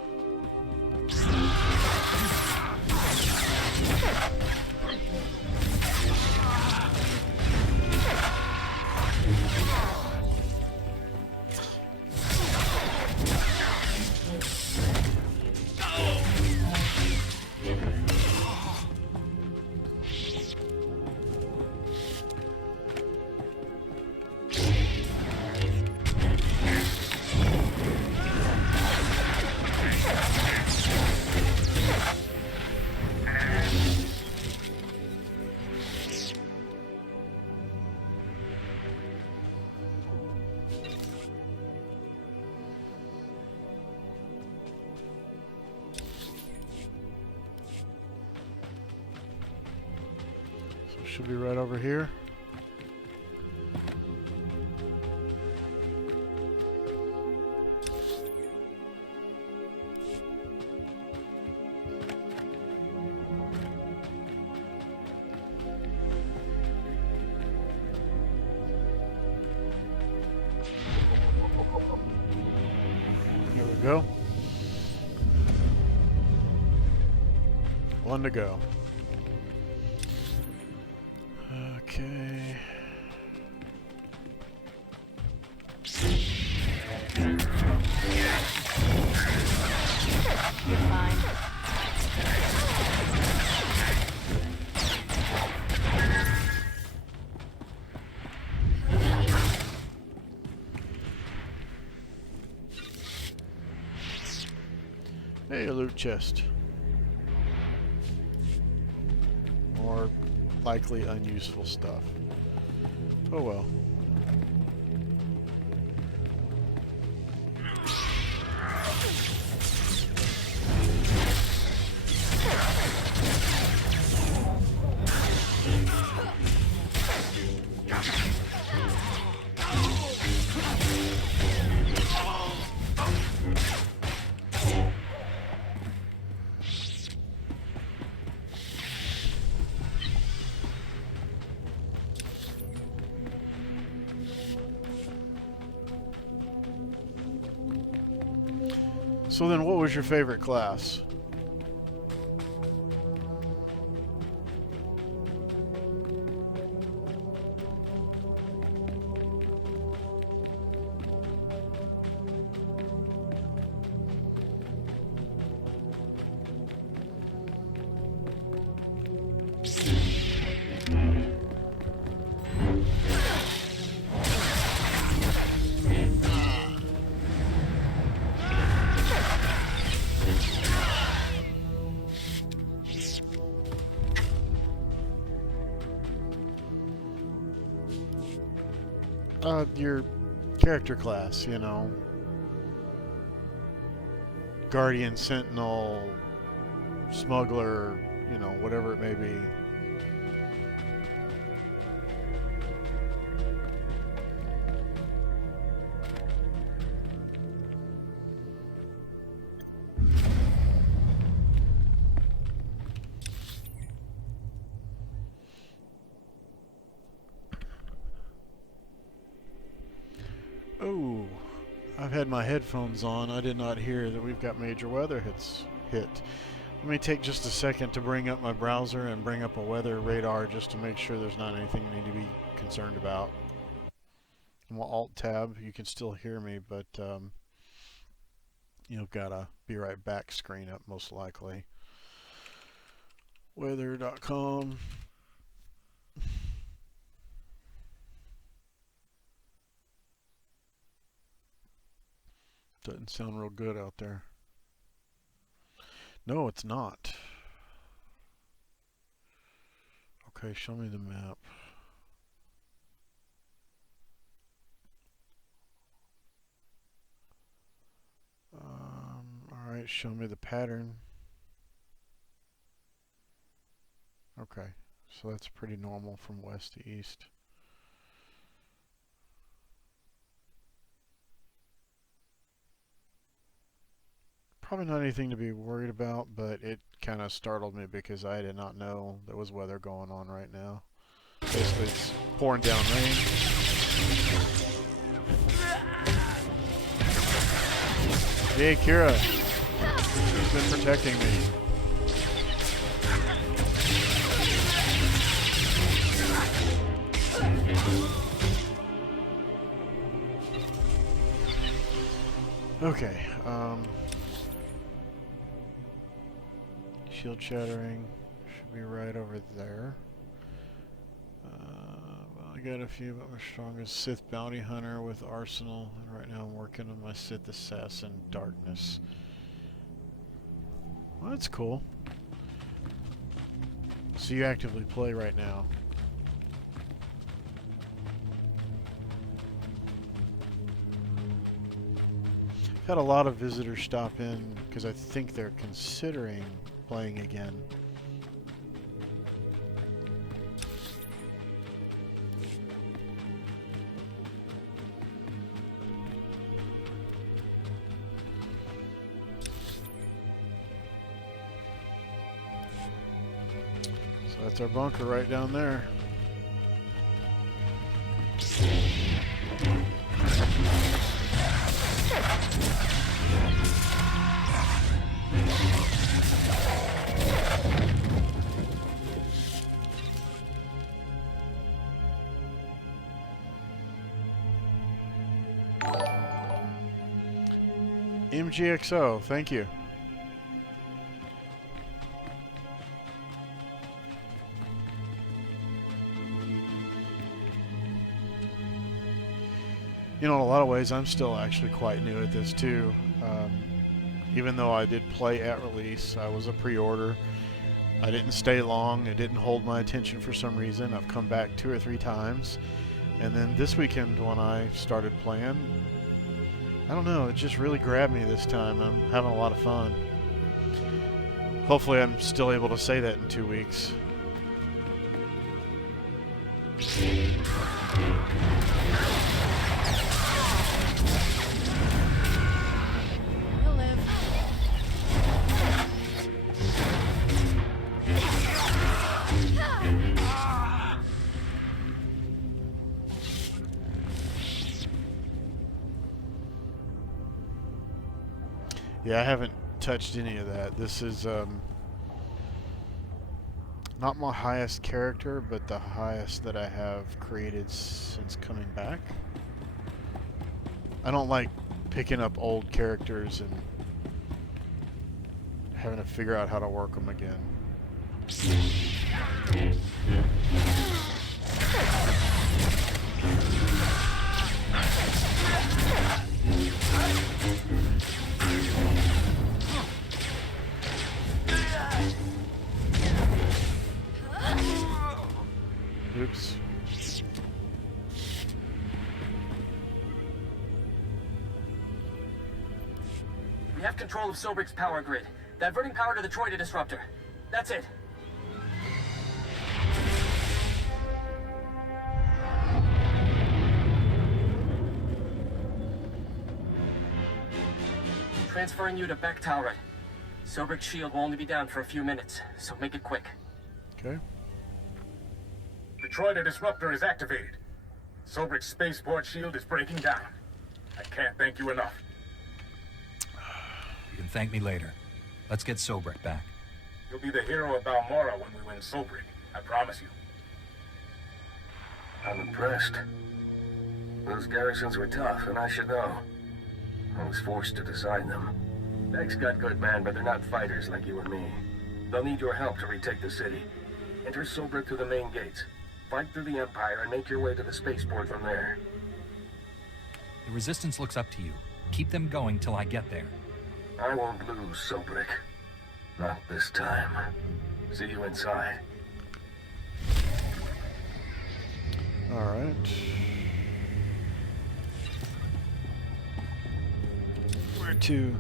Should be right over here. There we go. One to go. Okay. You're fine. Hey, a loot chest. More likely unuseful stuff. Oh well. So then, what was your favorite class? Your character class, you know. Guardian, Sentinel, Smuggler, you know, whatever it may be. Oh, I've had my headphones on. I did not hear that we've got major weather hit. Let me take just a second to bring up my browser and bring up a weather radar just to make sure there's not anything we need to be concerned about. I'm gonna Alt-Tab. You can still hear me, but you've got a be right back screen up most likely. Weather.com. Doesn't sound real good out there. No, it's not. Okay, show me the map. Alright, show me the pattern. Okay, so that's pretty normal from west to east. Probably not anything to be worried about, but it kind of startled me because I did not know there was weather going on right now. Basically, it's pouring down rain. Yay, Kira! She's been protecting me. Okay, shield shattering should be right over there. Well, I got a few, but my strongest Sith bounty hunter with arsenal, and right now I'm working on my Sith assassin darkness. Well, that's cool. So you actively play right now. I've had a lot of visitors stop in because I think they're considering playing again. So that's our bunker right down there. MGXO, thank you. You know, in a lot of ways, I'm still actually quite new at this too. Even though I did play at release, I was a pre-order. I didn't stay long. It didn't hold my attention for some reason. I've come back 2 or 3 times. And then this weekend when I started playing, I don't know, it just really grabbed me this time. I'm having a lot of fun. Hopefully I'm still able to say that in 2 weeks. He'll live. Yeah, I haven't touched any of that. This is not my highest character, but the highest that I have created since coming back. I don't like picking up old characters and having to figure out how to work them again. Oops. We have control of Sobrik's power grid. Diverting power to the Troida disruptor. That's it. Transferring you to Bek-Talrat. Sobrik's shield will only be down for a few minutes, so make it quick. Okay. The Troida disruptor is activated. Sobrik's spaceport shield is breaking down. I can't thank you enough. You can thank me later. Let's get Sobrik back. You'll be the hero of Balmorra when we win Sobrik. I promise you. I'm impressed. Those garrisons were tough, and I should know. I was forced to design them. Bek's got good men, but they're not fighters like you and me. They'll need your help to retake the city. Enter Sobrik through the main gates. Fight through the Empire and make your way to the spaceport from there. The Resistance looks up to you. Keep them going till I get there. I won't lose, Sobrik. Not this time. See you inside. All right. Where to?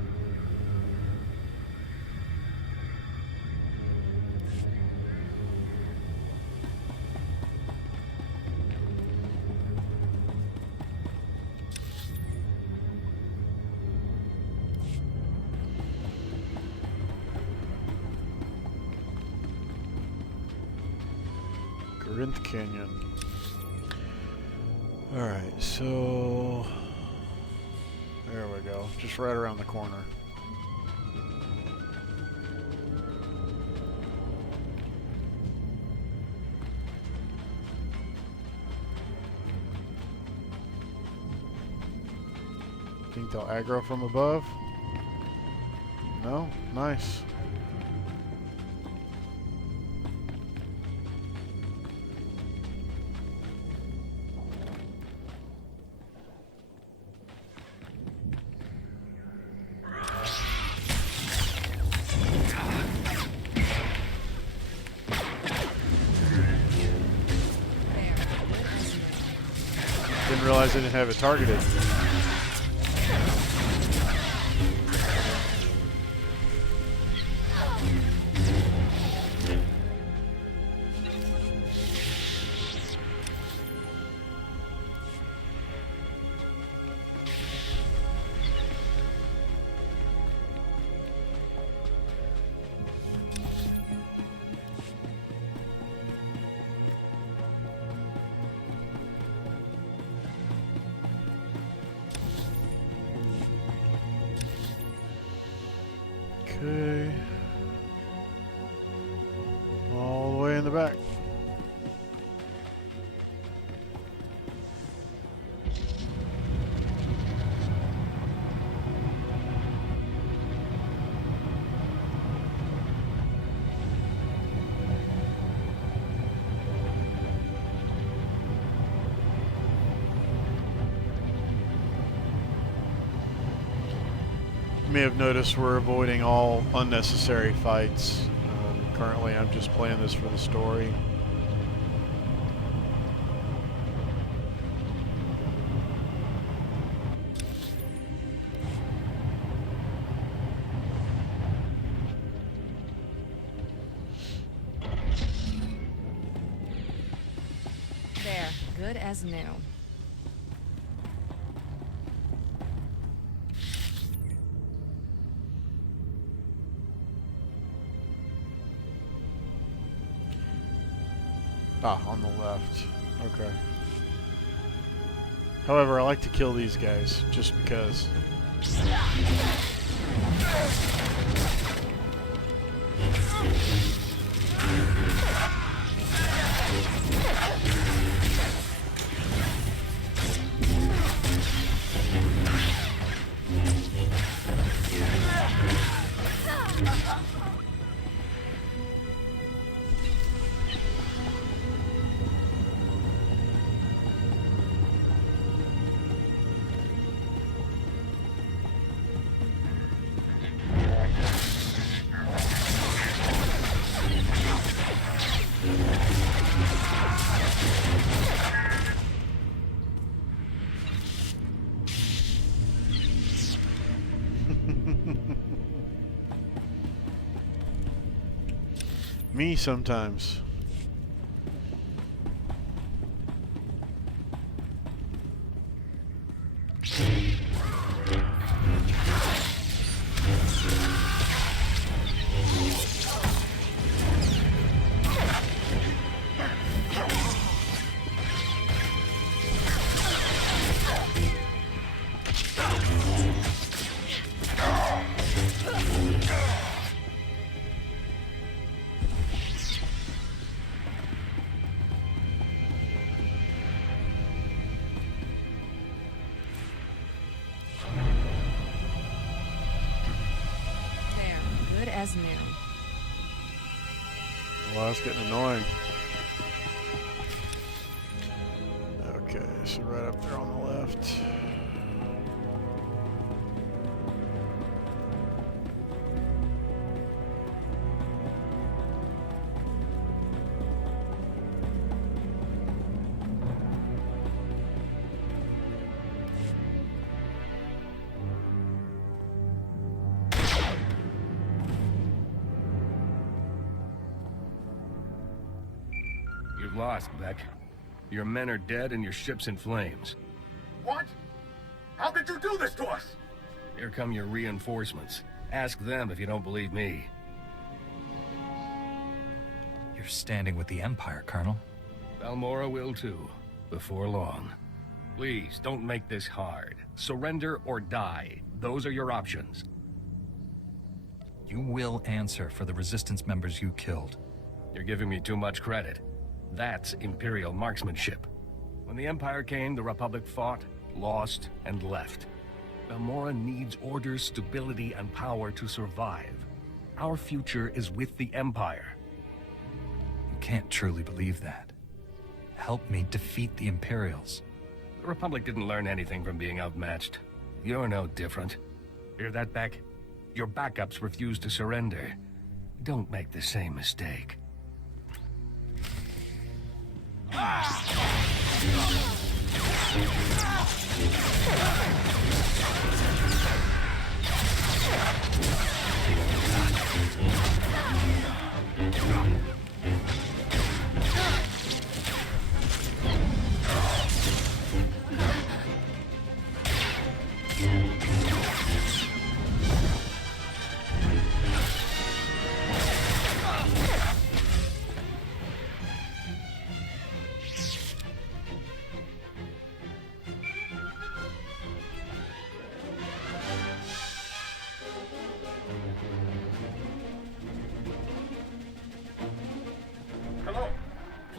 Corinth Canyon. Alright, so there we go. Just right around the corner. Think they'll aggro from above? No? Nice. Didn't realize I didn't have it targeted. Okay. All the way in the back. You may have noticed we're avoiding all unnecessary fights. Currently, I'm just playing this for the story. There, good as new. Ah, on the left. Okay. However, I like to kill these guys, just because. Me sometimes. As new. Well, that's getting annoying. Okay, so right up there on the left. Lost, Beck. Your men are dead and your ship's in flames. What? How could you do this to us? Here come your reinforcements. Ask them if you don't believe me. You're standing with the Empire, Colonel. Balmorra will too, before long. Please, don't make this hard. Surrender or die. Those are your options. You will answer for the Resistance members you killed. You're giving me too much credit. That's Imperial marksmanship. When the Empire came, the Republic fought, lost, and left. Balmorra needs order, stability, and power to survive. Our future is with the Empire. You can't truly believe that. Help me defeat the Imperials. The Republic didn't learn anything from being outmatched. You're no different. Hear that, Beck? Your backups refuse to surrender. Don't make the same mistake.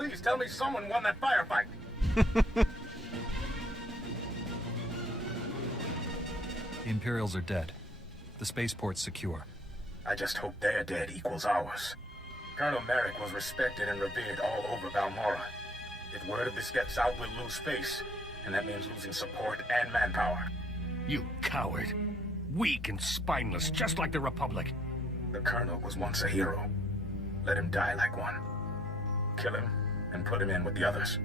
Please tell me someone won that firefight. The Imperials are dead. The spaceport's secure. I just hope their dead equals ours. Colonel Merrick was respected and revered all over Balmorra. If word of this gets out, we'll lose face. And that means losing support and manpower. You coward. Weak and spineless, just like the Republic. The Colonel was once a hero. Let him die like one. Kill him and put him in with the others.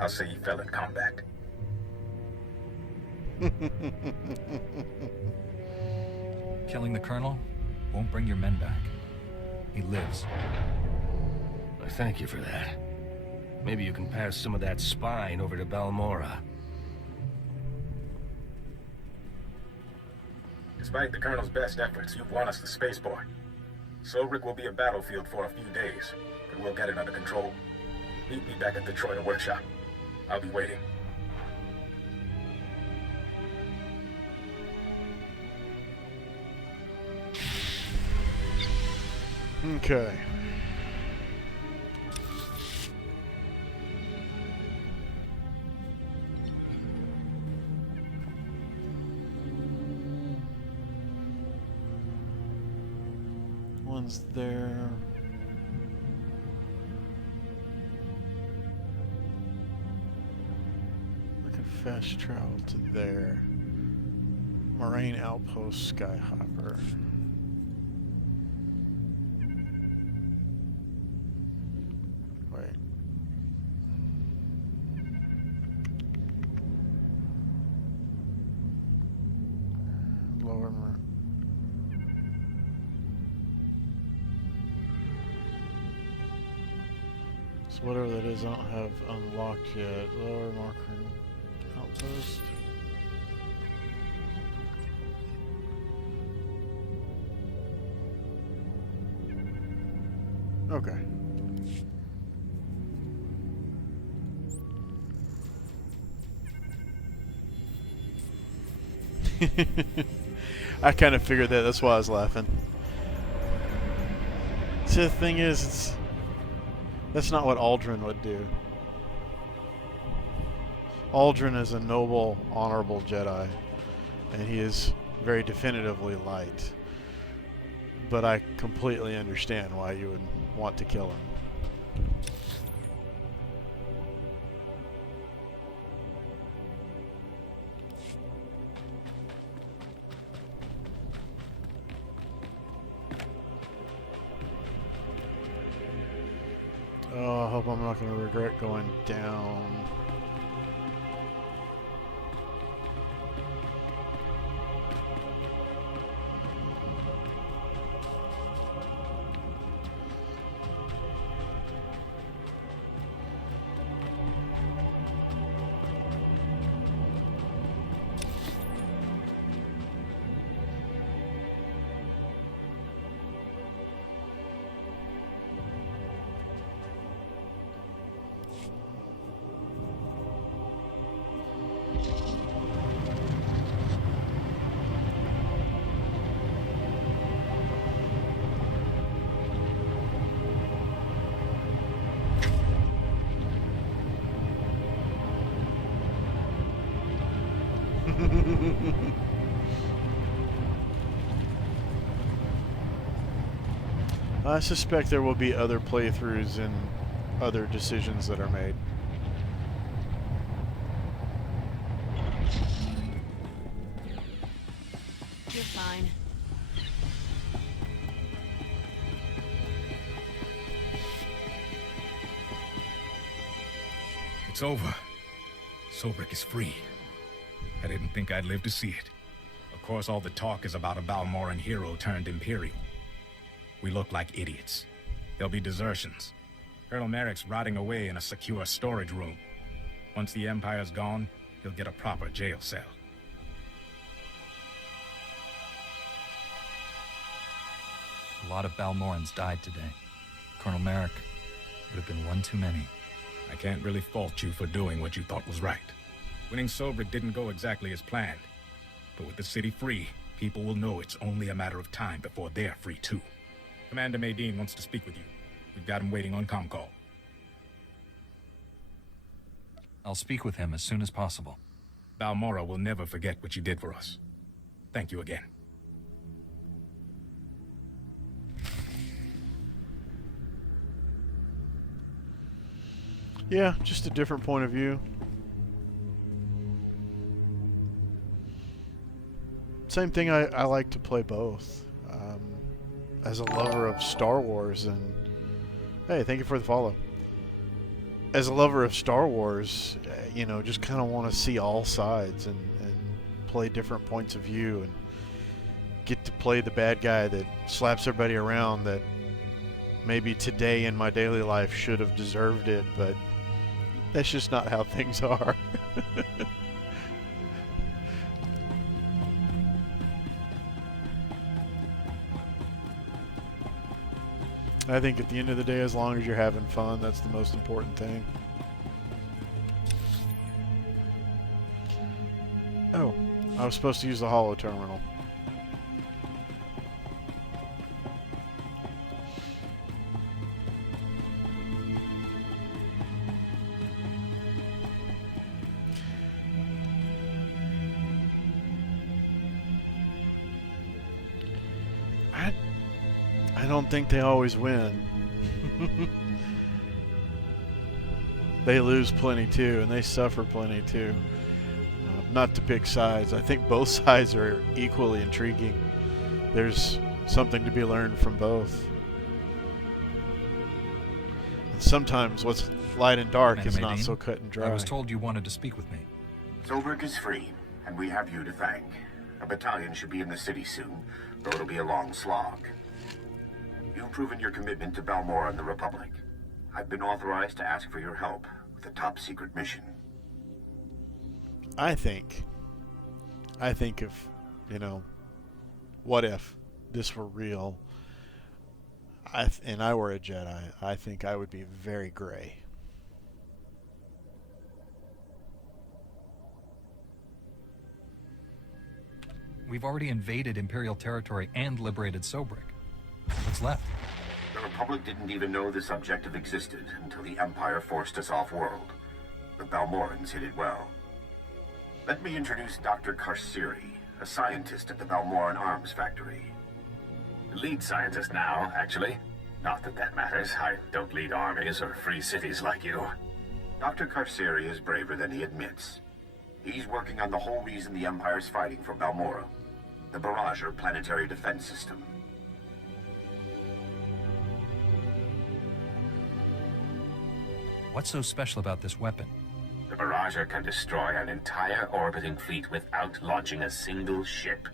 I'll say he fell in combat. Killing the Colonel won't bring your men back. He lives. I thank you for that. Maybe you can pass some of that spine over to Balmorra. Despite the Colonel's best efforts, you've won us the spaceport. Sobrik will be a battlefield for a few days, but we'll get it under control. Meet me back at the Troida workshop. I'll be waiting. Okay. One's there. We can fast travel to there. Moraine Outpost Skyhopper. Wait. Lower Moraine. So whatever that is, I don't have unlocked yet. Lower Marker Outpost. Okay. I kind of figured that. That's why I was laughing. See, the thing is, that's not what Aldrin would do. Aldrin is a noble, honorable Jedi, and he is very definitively light. But I completely understand why you would want to kill him. Oh, I hope I'm not going to regret going down. I suspect there will be other playthroughs and other decisions that are made. You're fine. It's over. Sobrik is free. I didn't think I'd live to see it. Of course, all the talk is about a Balmorran hero turned Imperial. We look like idiots. There'll be desertions. Colonel Merrick's rotting away in a secure storage room. Once the Empire's gone, he'll get a proper jail cell. A lot of Balmorrans died today. Colonel Merrick would have been one too many. I can't really fault you for doing what you thought was right. Winning Sobrik didn't go exactly as planned. But with the city free, people will know it's only a matter of time before they're free too. Commander Maydeen wants to speak with you. We've got him waiting on comm call. I'll speak with him as soon as possible. Balmorra will never forget what you did for us. Thank you again. Yeah, just a different point of view. Same thing, I like to play both. As a lover of Star Wars, and hey, thank you for the follow. As a lover of Star Wars, you know, just kind of want to see all sides and play different points of view and get to play the bad guy that slaps everybody around that maybe today in my daily life should have deserved it, but that's just not how things are. I think at the end of the day, as long as you're having fun, that's the most important thing. Oh, I was supposed to use the holo terminal. I don't think they always win. They lose plenty too, and they suffer plenty too. Not to pick sides. I think both sides are equally intriguing. There's something to be learned from both. And sometimes what's light and dark is not so cut and dry. I was told you wanted to speak with me. Zobrek is free, and we have you to thank. A battalion should be in the city soon, though it'll be a long slog. You've proven your commitment to Balmorra and the Republic. I've been authorized to ask for your help with a top-secret mission. I think if, you know, what if this were real, and I were a Jedi, I think I would be very gray. We've already invaded Imperial territory and liberated Zobrek. What's left? The Republic didn't even know this objective existed until the Empire forced us off-world. The Balmorrans hid it well. Let me introduce Dr. Karsiri, a scientist at the Balmorran Arms Factory. Lead scientist now, actually. Not that that matters. I don't lead armies or free cities like you. Dr. Karsiri is braver than he admits. He's working on the whole reason the Empire's fighting for Balmorra, the Barrager planetary defense system. What's so special about this weapon? The Barrager can destroy an entire orbiting fleet without launching a single ship.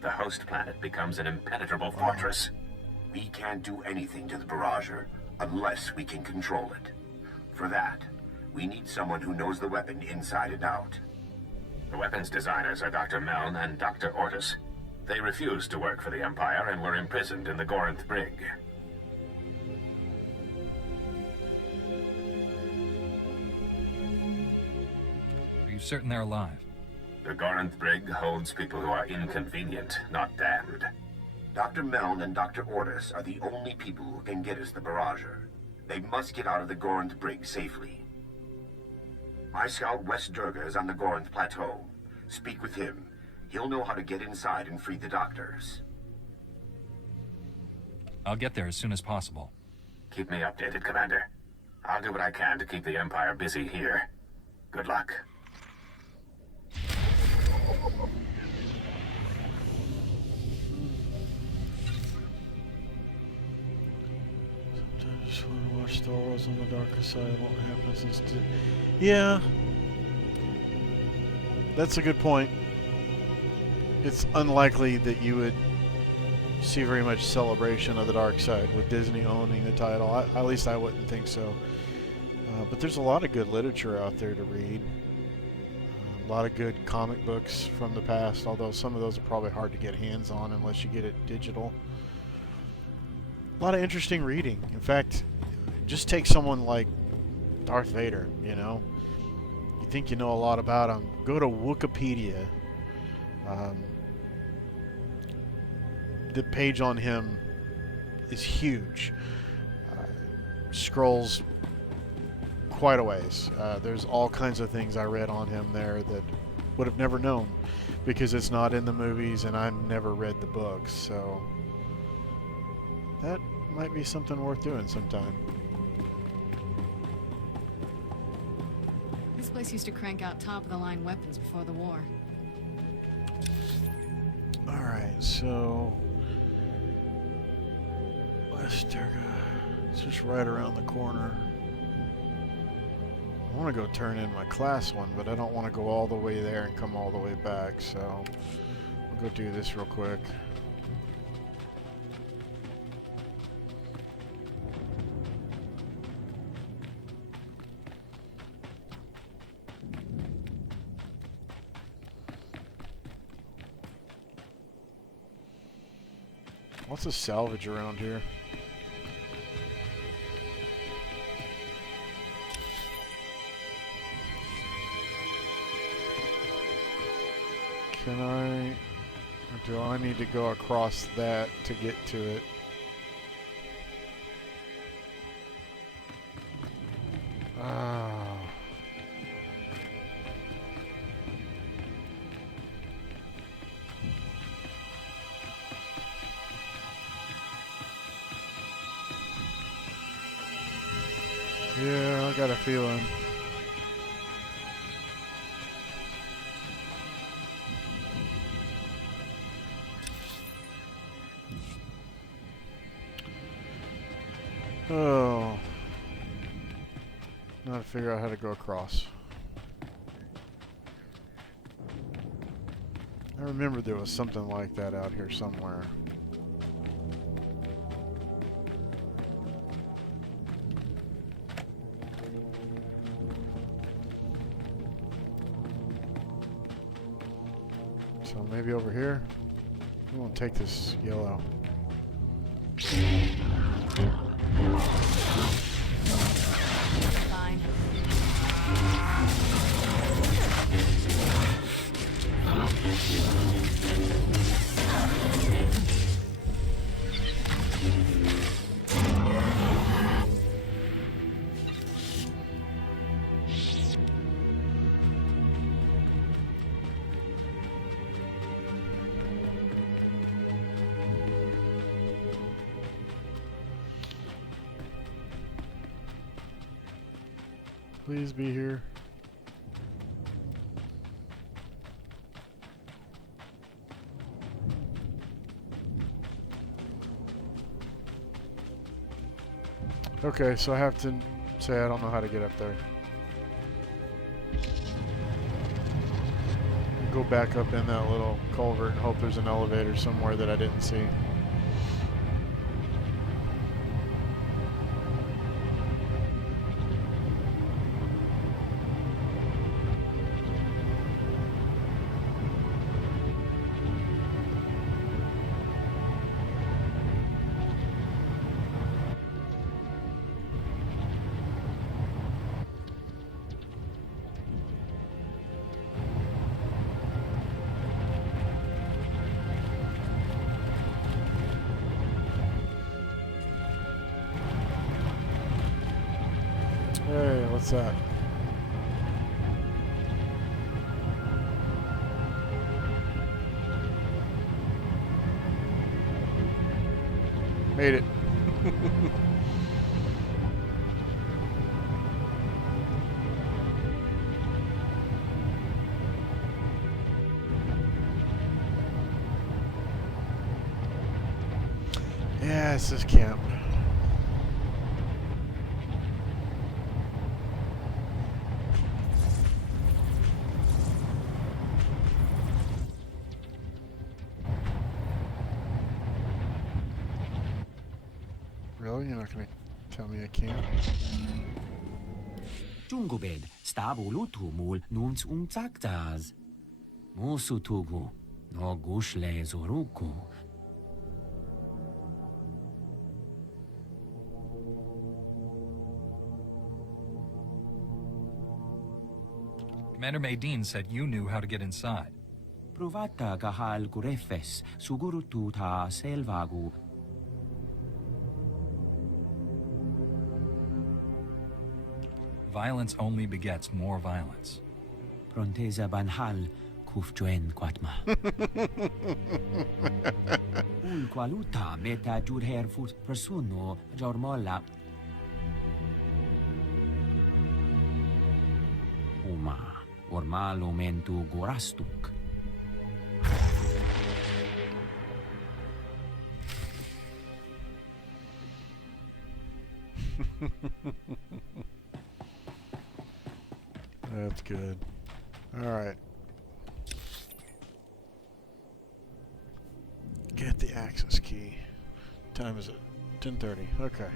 The host planet becomes an impenetrable fortress. We can't do anything to the Barrager unless we can control it. For that, we need someone who knows the weapon inside and out. The weapons designers are Dr. Meln and Dr. Ortis. They refused to work for the Empire and were imprisoned in the Gorinth Brig. Are you certain they're alive? The Gorinth Brig holds people who are inconvenient, not damned. Dr. Meln and Dr. Ortis are the only people who can get us the Barrager. They must get out of the Gorinth Brig safely. My scout Wes Durga is on the Gorinth Plateau. Speak with him. He'll know how to get inside and free the doctors. I'll get there as soon as possible. Keep me updated, Commander. I'll do what I can to keep the Empire busy here. Good luck. Sometimes I just want to watch Star Wars on the darker side. What happens instead? Yeah. That's a good point. It's unlikely that you would see very much celebration of the dark side with Disney owning the title. At least I wouldn't think so. But there's a lot of good literature out there to read. A lot of good comic books from the past, although some of those are probably hard to get hands on unless you get it digital. A lot of interesting reading. In fact, just take someone like Darth Vader, you know. You think you know a lot about him. Go to Wikipedia. The page on him is huge. Scrolls quite a ways. There's all kinds of things I read on him there that would have never known because it's not in the movies and I've never read the books. So that might be something worth doing sometime. This place used to crank out top-of-the-line weapons before the war. Alright, so Westerga. It's just right around the corner. I want to go turn in my class one, but I don't want to go all the way there and come all the way back, so we'll go do this real quick. What's a salvage around here? Can I... or do I need to go across that to get to it? Ah. Yeah, I got a feeling. Oh. Now to figure out how to go across. I remember there was something like that out here somewhere. So maybe over here. I'm gonna take this yellow. Fine. Please be here. Okay, so I have to say I don't know how to get up there. Go back up in that little culvert and hope there's an elevator somewhere that I didn't see. Hey, what's that? Made it. Yeah, it's this camp. Really? You're not going to tell me I can't? Jungubed, stabulutumul nuns umzaktas. Mosutugu, no gushle zoruku. Commander Maydeen said you knew how to get inside. Provata kahal gurefes, sugurutu ta selvagu. Violence only begets more violence. Pronteza banhal kufjoen kwatma. Ul qualuta meta jurher fut persono jormola. Uma ormalo mentu gorastuk. That's good. All right. Get the access key. Time is it? 10:30. Okay.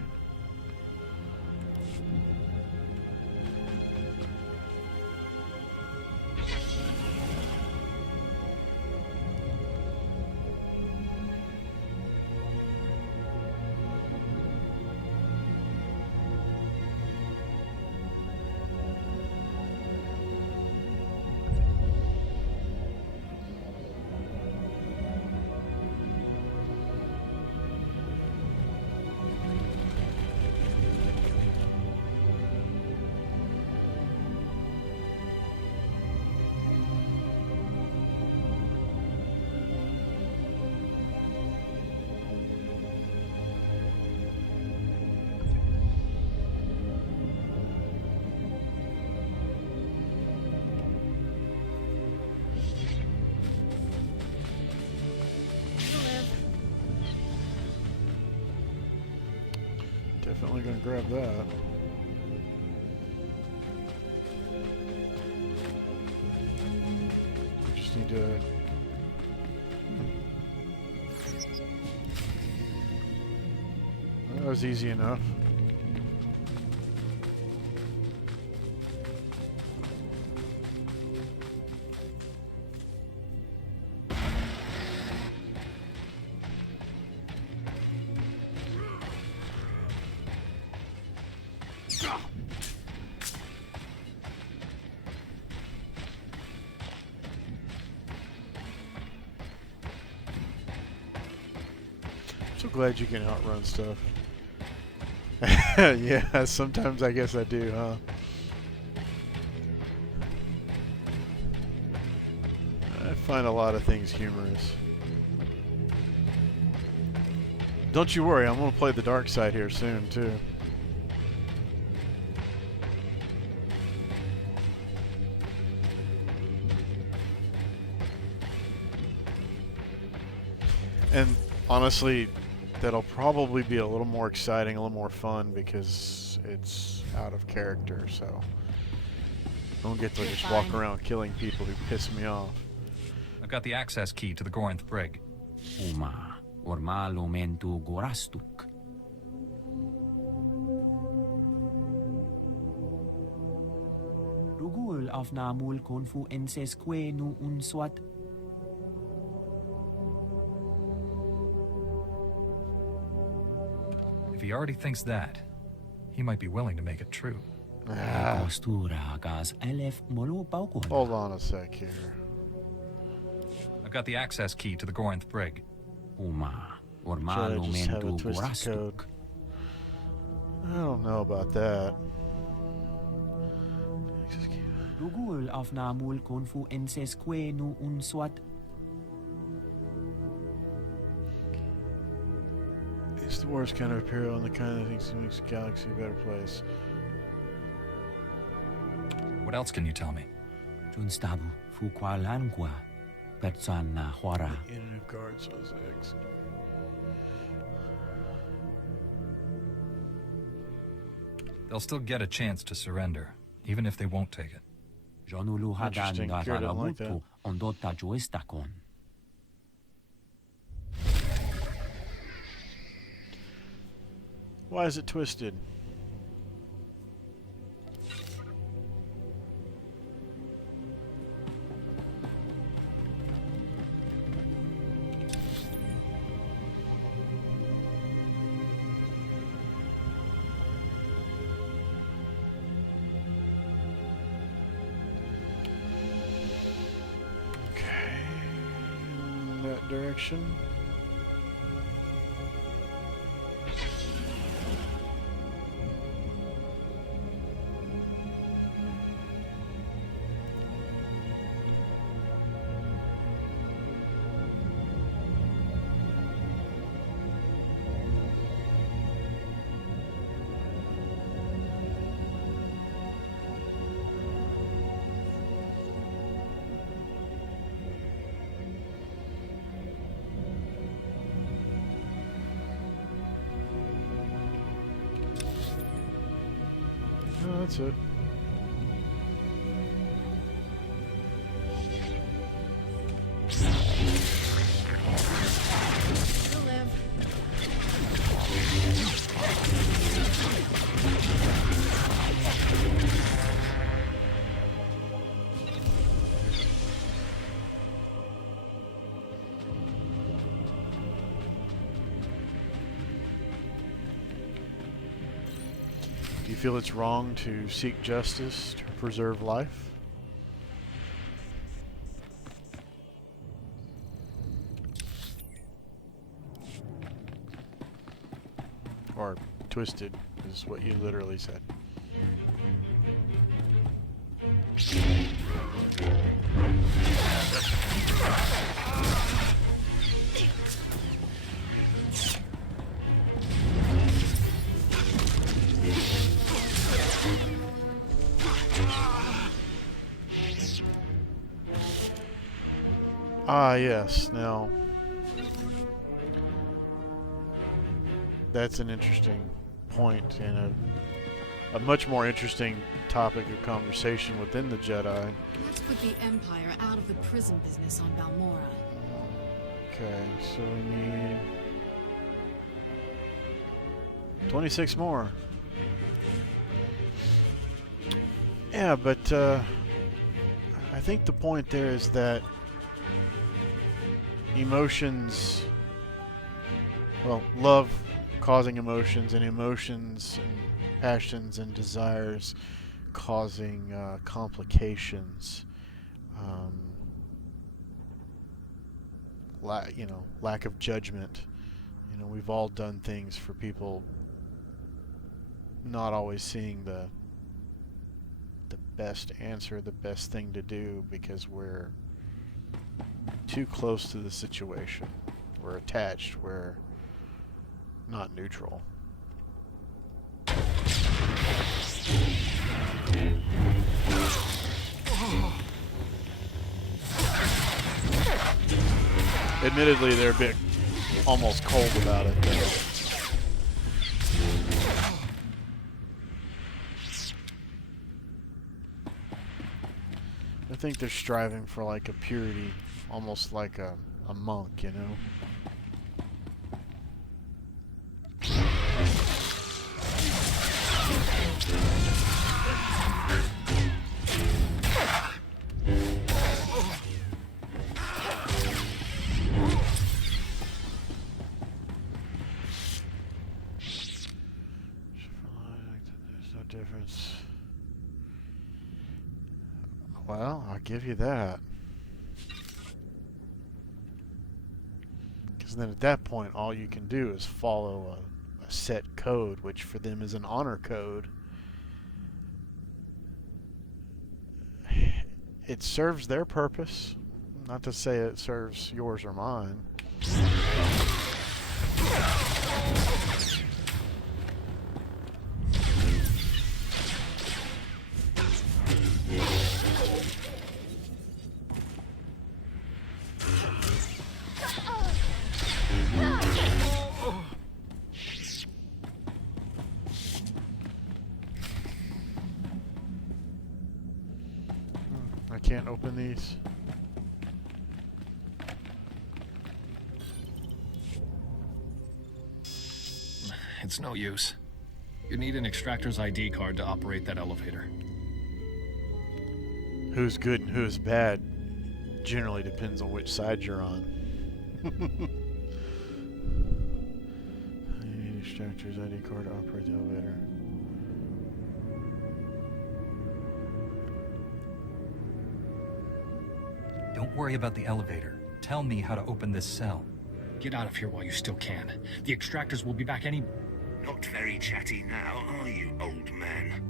Definitely gonna grab that. We just need to. That was easy enough. So glad you can outrun stuff. Yeah, sometimes I guess I do, huh? I find a lot of things humorous. Don't you worry, I'm gonna play the dark side here soon, too. And honestly, that'll probably be a little more exciting, a little more fun because it's out of character, so I don't get to just walk around killing people who piss me off. I've got the access key to the Gorinth brig. Uma ormalo mentu gorastuk. Rugul af namul konfu ensesque nu unswat. If he already thinks that, he might be willing to make it true. Hold on a sec here. I've got the access key to the Gorinth brig. Uma Should I just have a twisted code? I don't know about that. Rugul af namul konfu ensesque nu unswat. It's the worst kind of imperial and the kind that thinks it makes the galaxy a better place. What else can you tell me? Junstabu fuqualangua persana huara. The Inn of Guards was X. They'll still get a chance to surrender, even if they won't take it. Interesting. Kira don't like that. Ondota joestakon. Why is it twisted? Okay, in that direction. that's it. You'll live. Do you feel it's wrong to seek justice to preserve life? Or twisted is what you literally said. Ah, yes. Now, that's an interesting point and a much more interesting topic of conversation within the Jedi. Let's put the Empire out of the prison business on Balmorra. Okay, so we need 26 more. Yeah, but I think the point there is that emotions, well, love causing emotions, and emotions and passions and desires causing complications, lack of judgment. You know, we've all done things for people not always seeing the best answer, the best thing to do, because we're too close to the situation. We're attached. We're not neutral. Admittedly, they're a bit almost cold about it, though. I think they're striving for like a purity, almost like a monk, you know? There's no difference. Well, I'll give you that. Because then at that point, all you can do is follow a set code, which for them is an honor code. It serves their purpose. Not to say it serves yours or mine. I can't open these. It's no use. You need an extractor's ID card to operate that elevator. Who's good and who's bad generally depends on which side you're on. I need extractor's ID card to operate the elevator. Don't worry about the elevator. Tell me how to open this cell. Get out of here while you still can. The extractors will be back any... Not very chatty now, are you, old man?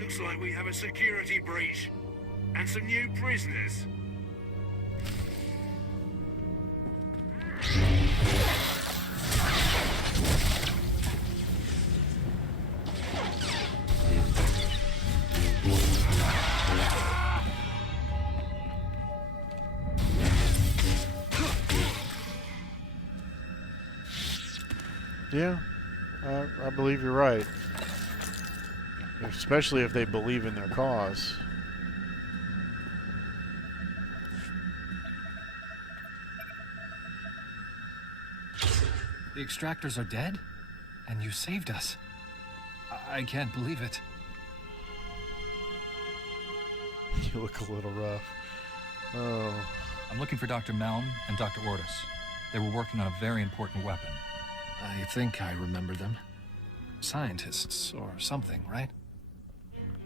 Looks like we have a security breach. And some new prisoners. Yeah, I believe you're right. especially if they believe in their cause. The extractors are dead? And you saved us. I can't believe it. You look a little rough. Oh. I'm looking for Dr. Malm and Dr. Ortis. They were working on a very important weapon. I think I remember them. Scientists or something, right?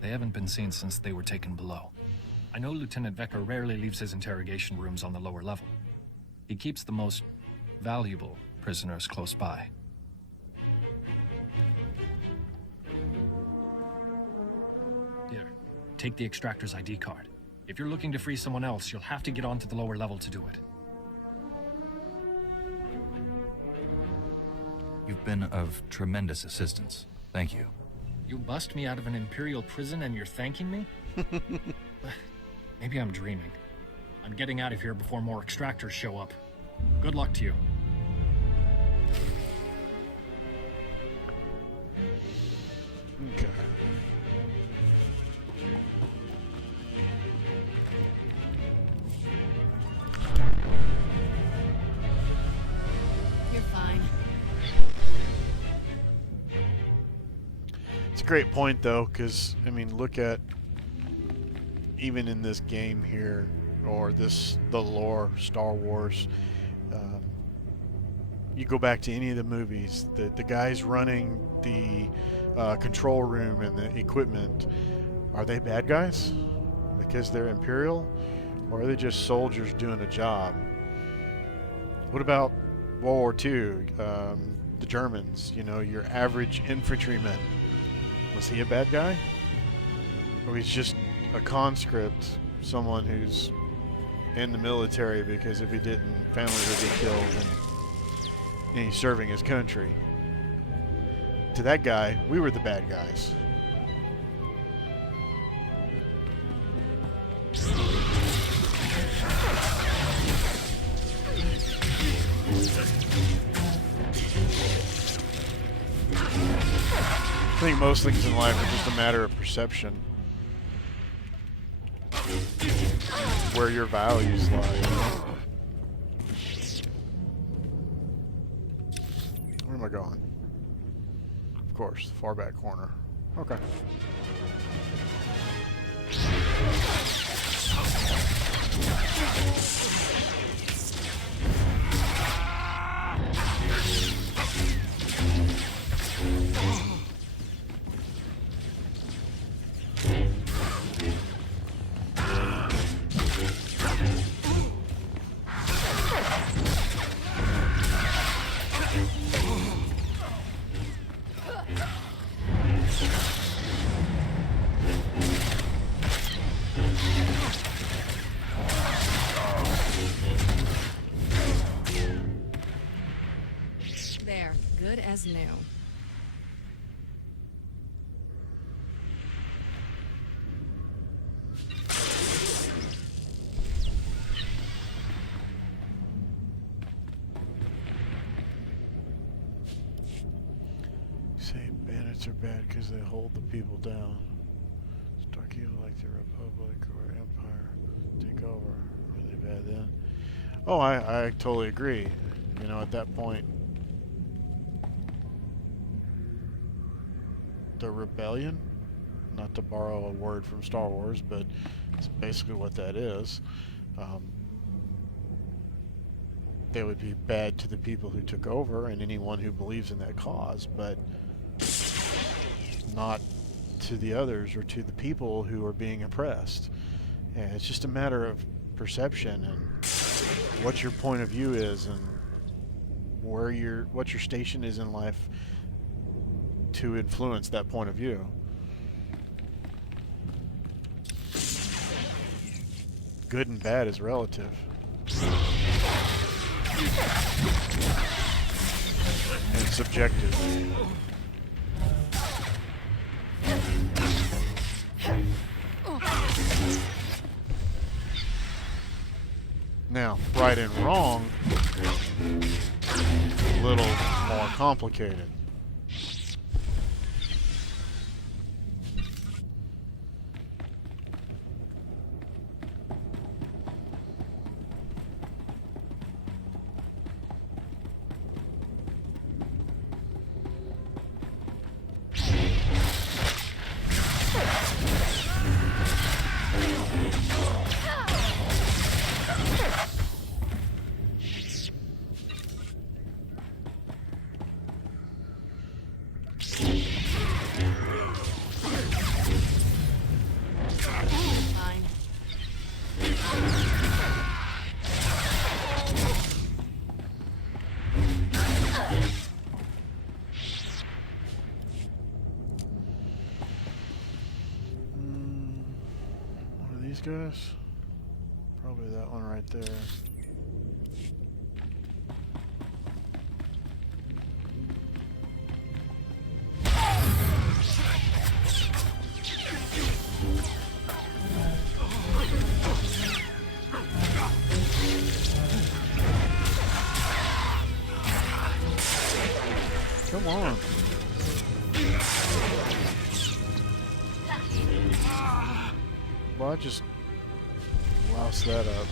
They haven't been seen since they were taken below. I know Lieutenant Vecker rarely leaves his interrogation rooms on the lower level. He keeps the most valuable prisoners close by. Here, take the extractor's ID card. If you're looking to free someone else, you'll have to get onto the lower level to do it. You've been of tremendous assistance. Thank you. You bust me out of an Imperial prison and you're thanking me? Maybe I'm dreaming. I'm getting out of here before more extractors show up. Good luck to you. Okay. You're fine. It's a great point, though, because, I mean, look at, even in this game here, or the lore, Star Wars, you go back to any of the movies, the guys running the control room and the equipment, are they bad guys because they're Imperial, or are they just soldiers doing a job? What about World War II, the Germans, you know, your average infantryman? Was he a bad guy? Or he's just a conscript, someone who's in the military because if he didn't, family would be killed, and he's serving his country. To that guy, we were the bad guys. I think most things in life are just a matter of perception. Where your values lie, you know? Where am I going? Of course, the far back corner. Okay. There, good as new. Say bandits are bad because they hold the people down. Stark evil like the Republic or Empire take over. Are they bad then? Oh, I totally agree. You know, at that point, the rebellion, not to borrow a word from Star Wars, but it's basically what that is. They would be bad to the people who took over and anyone who believes in that cause, but not to the others or to the people who are being oppressed. And it's just a matter of perception and what your point of view is and what your station is in life to influence that point of view. Good and bad is relative. And subjective. Now, right and wrong, a little more complicated. these guys? Probably that one right there. Come on. Well, I just loused that up.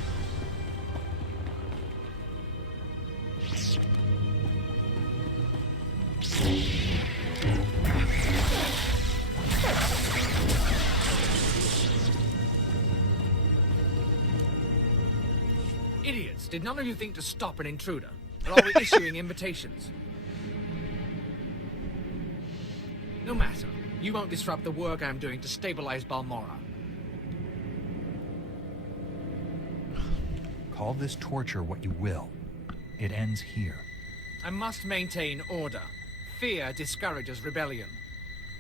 Idiots! Did none of you think to stop an intruder? Or are we issuing invitations? No matter. You won't disrupt the work I'm doing to stabilize Balmorra. Call this torture what you will. It ends here. I must maintain order. Fear discourages rebellion.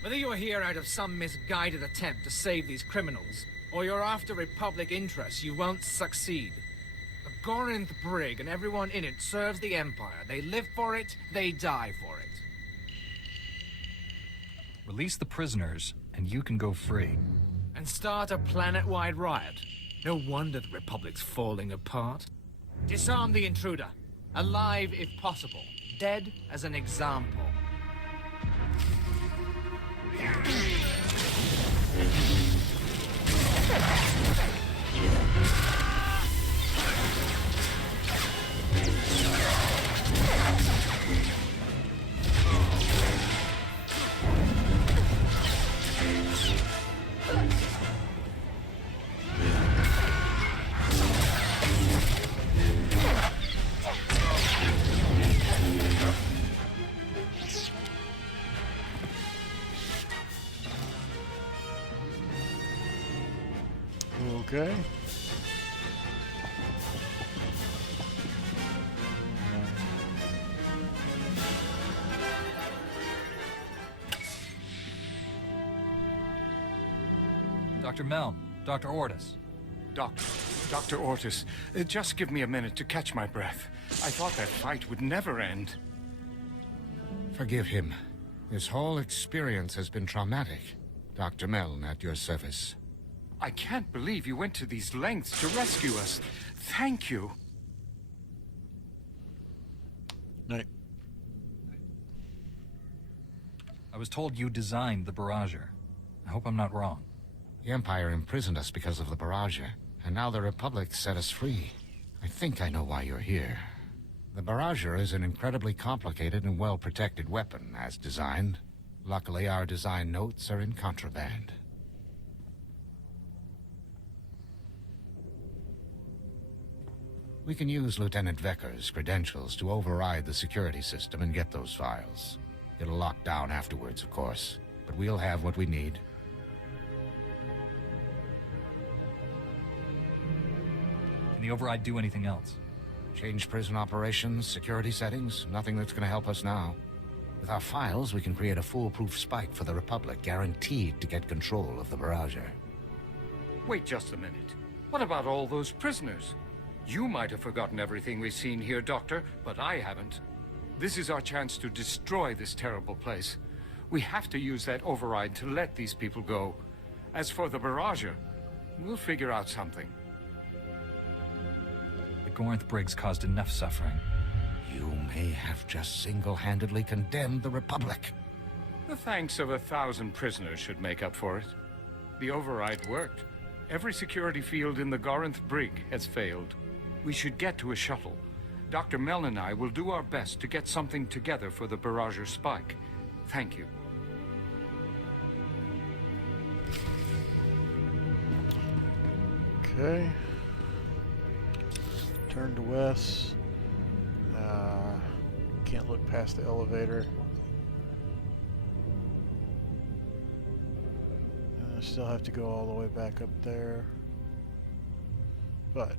Whether you're here out of some misguided attempt to save these criminals, or you're after Republic interests, you won't succeed. The Gorinth Brig and everyone in it serves the Empire. They live for it, they die for it. Release the prisoners, and you can go free. And start a planet-wide riot. No wonder the Republic's falling apart. Disarm the intruder. Alive if possible. Dead as an example. Okay. Dr. Meln, Dr. Ortis. Dr. Ortis, just give me a minute to catch my breath. I thought that fight would never end. Forgive him. This whole experience has been traumatic. Dr. Meln at your service. I can't believe you went to these lengths to rescue us. Thank you. Night. I was told you designed the Barrager. I hope I'm not wrong. The Empire imprisoned us because of the Barrager, and now the Republic set us free. I think I know why you're here. The Barrager is an incredibly complicated and well-protected weapon, as designed. Luckily, our design notes are in contraband. We can use Lieutenant Vecker's credentials to override the security system and get those files. It'll lock down afterwards, of course, but we'll have what we need. Can the override do anything else? Change prison operations, security settings, nothing that's gonna help us now. With our files, we can create a foolproof spike for the Republic, guaranteed to get control of the Barrager. Wait just a minute. What about all those prisoners? You might have forgotten everything we've seen here, Doctor, but I haven't. This is our chance to destroy this terrible place. We have to use that override to let these people go. As for the Barrager, we'll figure out something. The Gorinth Briggs caused enough suffering. You may have just single-handedly condemned the Republic. The thanks of 1,000 prisoners should make up for it. The override worked. Every security field in the Gorinth Brig has failed. We should get to a shuttle. Dr. Meln and I will do our best to get something together for the Barrager spike. Thank you. Okay. Turn to west. Can't look past the elevator. I still have to go all the way back up there. But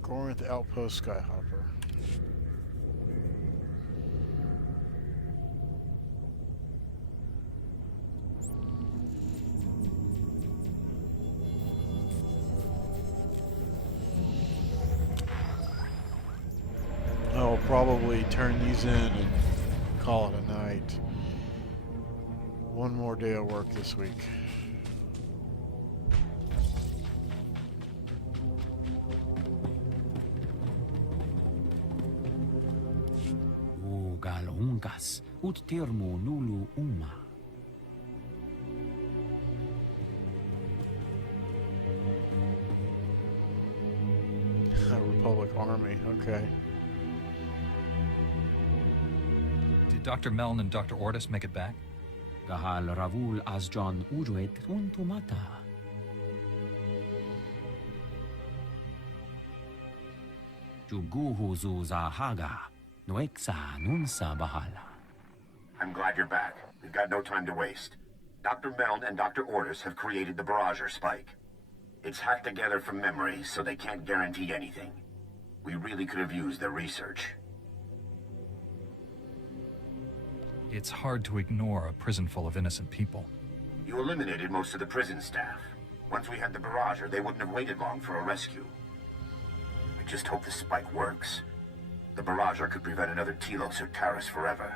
Gorinth Outpost Skyhopper. probably turn these in and call it a night. One more day of work this week. Galungas ut termo nulu uma. Republic Army, okay. Did Dr. Meln and Dr. Ortis make it back? Gahal Ravul Asjon Uruet Untumata. Juguhu Zuzahaga. Noexa Nunsa Bahala. I'm glad you're back. We've got no time to waste. Dr. Meln and Dr. Ortis have created the Barrager spike. It's hacked together from memory, so they can't guarantee anything. We really could have used their research. It's hard to ignore a prison full of innocent people. You eliminated most of the prison staff. Once we had the Barrager, they wouldn't have waited long for a rescue. I just hope the spike works. The Barrager could prevent another Telos or Taris forever.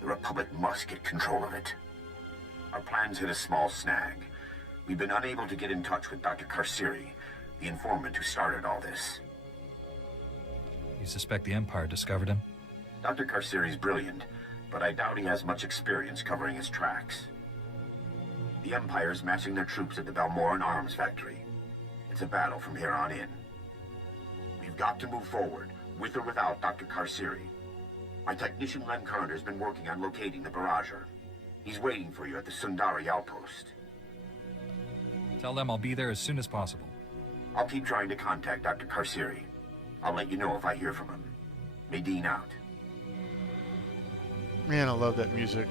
The Republic must get control of it. Our plans hit a small snag. We've been unable to get in touch with Dr. Karsiri, the informant who started all this. You suspect the Empire discovered him? Dr. Karsiri's brilliant, but I doubt he has much experience covering his tracks. The Empire's massing their troops at the Balmoran arms factory. It's a battle from here on in. We've got to move forward, with or without Dr. Karsiri. My technician Len Carter's been working on locating the Barrager. He's waiting for you at the Sundari outpost. Tell them I'll be there as soon as possible. I'll keep trying to contact Dr. Karsiri. I'll let you know if I hear from him. Medine out. Man, I love that music.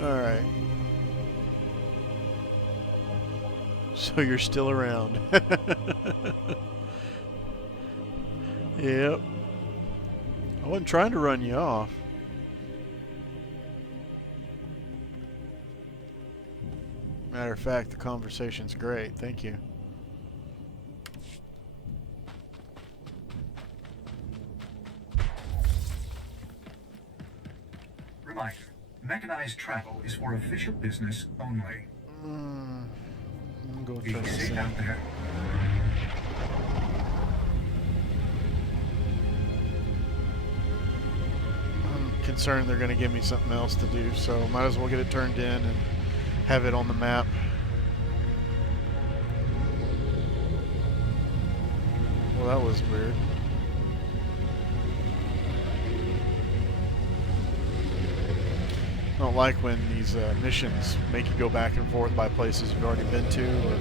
Alright. So you're still around. Yep. I wasn't trying to run you off. Matter of fact, the conversation's great. Thank you. Reminder, mechanized travel is for official business only. I'm going to Be try to safe say. out there. I'm concerned they're going to give me something else to do, so might as well get it turned in and have it on the map. Well, that was weird. I don't like when these missions make you go back and forth by places you've already been to, or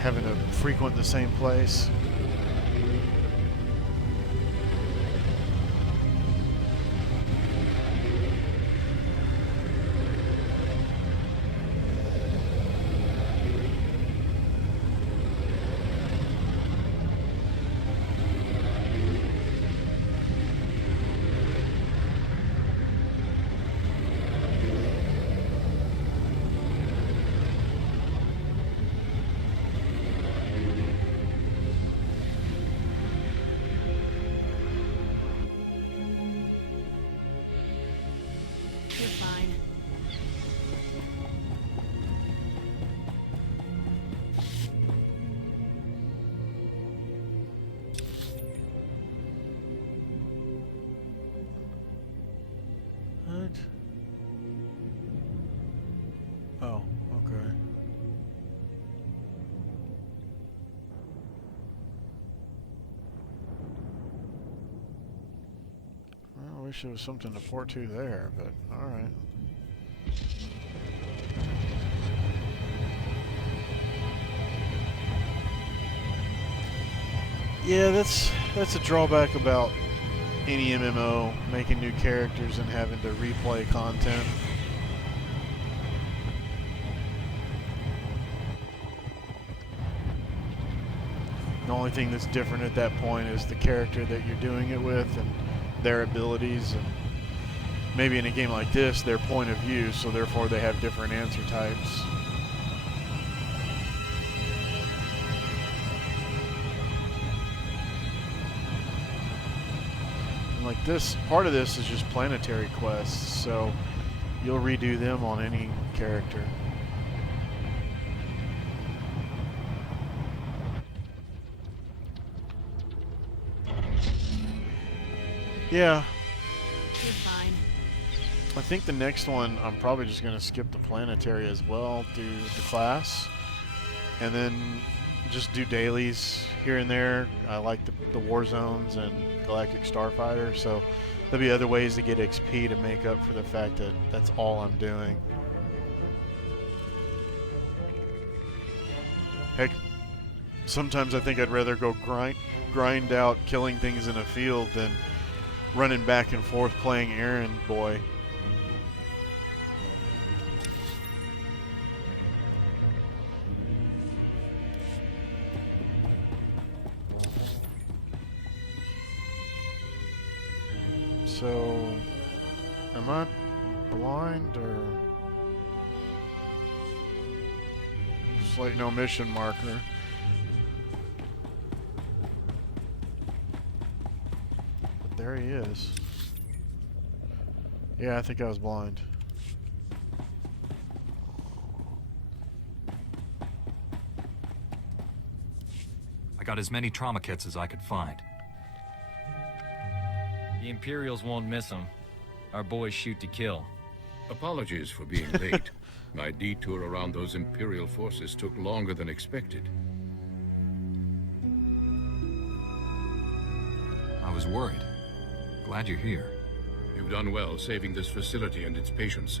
having to frequent the same place. You're fine. What? Oh, okay. Well, I wish there was something to port to there, but alright. Yeah, that's a drawback about any MMO, making new characters and having to replay content. The only thing that's different at that point is the character that you're doing it with and their abilities. And maybe in a game like this, their point of view, so therefore they have different answer types. And like this, part of this is just planetary quests, so you'll redo them on any character. Yeah. You're fine. I think the next one, I'm probably just going to skip the planetary as well, do the class, and then just do dailies here and there. I like the war zones and Galactic Starfighter, so there'll be other ways to get XP to make up for the fact that that's all I'm doing. Heck, sometimes I think I'd rather go grind out killing things in a field than running back and forth playing errand boy. So, am I blind or just like no mission marker? But there he is. Yeah, I think I was blind. I got as many trauma kits as I could find. The Imperials won't miss them. Our boys shoot to kill. Apologies for being late. My detour around those Imperial forces took longer than expected. I was worried. Glad you're here. You've done well saving this facility and its patients.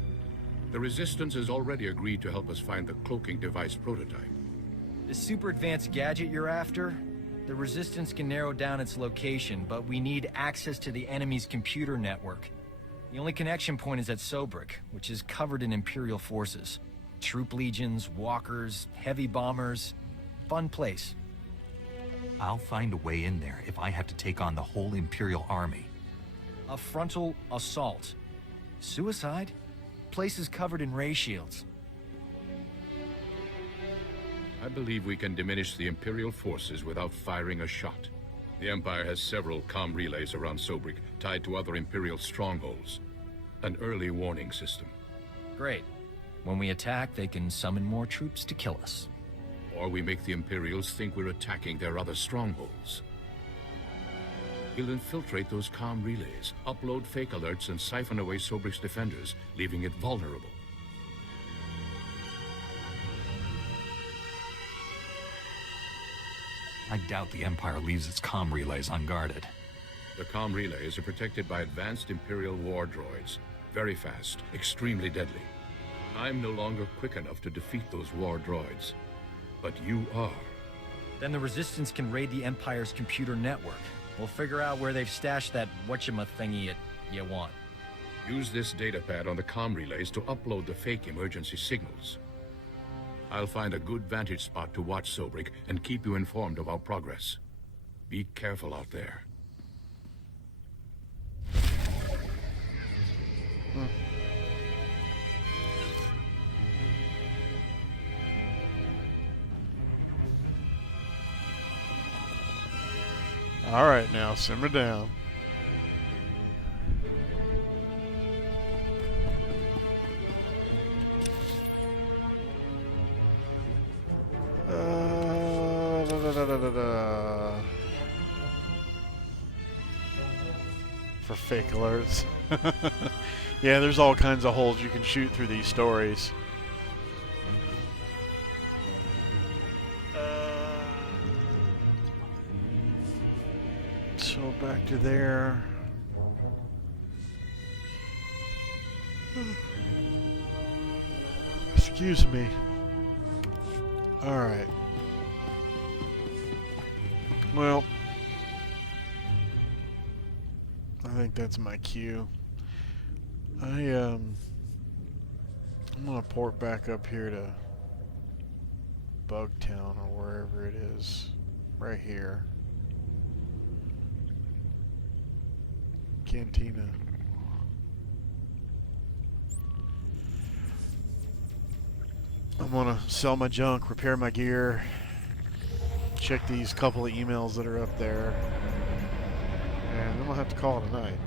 The Resistance has already agreed to help us find the cloaking device prototype. The super advanced gadget you're after? The Resistance can narrow down its location, but we need access to the enemy's computer network. The only connection point is at Sobrik, which is covered in Imperial forces. Troop legions, walkers, heavy bombers. Fun place. I'll find a way in there if I have to take on the whole Imperial army. A frontal assault. Suicide? Place is covered in ray shields. I believe we can diminish the Imperial forces without firing a shot. The Empire has several comm relays around Sobrik, tied to other Imperial strongholds. An early warning system. Great. When we attack, they can summon more troops to kill us. Or we make the Imperials think we're attacking their other strongholds. We'll infiltrate those comm relays, upload fake alerts, and siphon away Sobrik's defenders, leaving it vulnerable. I doubt the Empire leaves its comm relays unguarded. The comm relays are protected by advanced Imperial war droids. Very fast, extremely deadly. I'm no longer quick enough to defeat those war droids. But you are. Then the Resistance can raid the Empire's computer network. We'll figure out where they've stashed that whatchama-thingy you want. Use this datapad on the comm relays to upload the fake emergency signals. I'll find a good vantage spot to watch Sobrik and keep you informed of our progress. Be careful out there. All right, now simmer down. For fake alerts. Yeah, there's all kinds of holes you can shoot through these stories. So back to there. Excuse me. All right. Well, I think that's my cue. I'm gonna port back up here to Bugtown or wherever it is, right here. Cantina. I'm gonna sell my junk, repair my gear, check these couple of emails that are up there, and then we'll have to call it a night.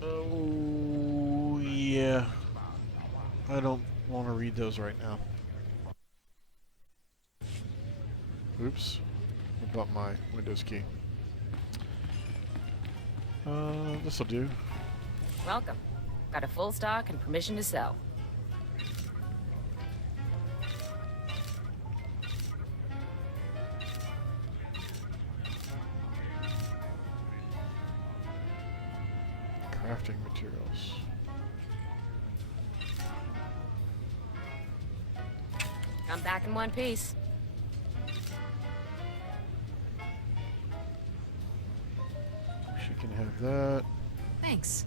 Oh, yeah. I don't want to read those right now. Oops. I bought my Windows key. This'll do. Welcome. Got a full stock and permission to sell. Crafting materials. Come back in one piece. She can have that. Thanks.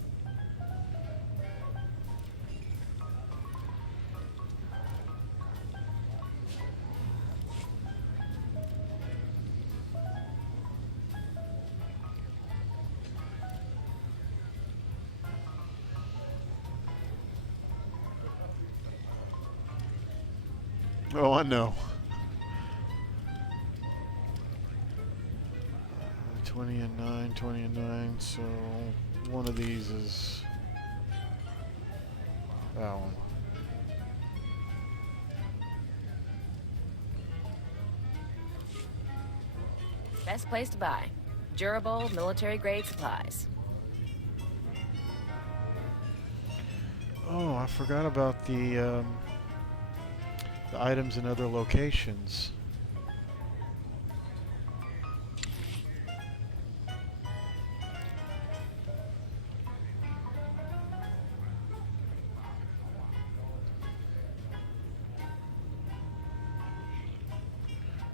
Oh, I know. 20 and 9, 20 and 9, so one of these is that one. Best place to buy. Durable, military-grade supplies. Oh, I forgot about the items in other locations.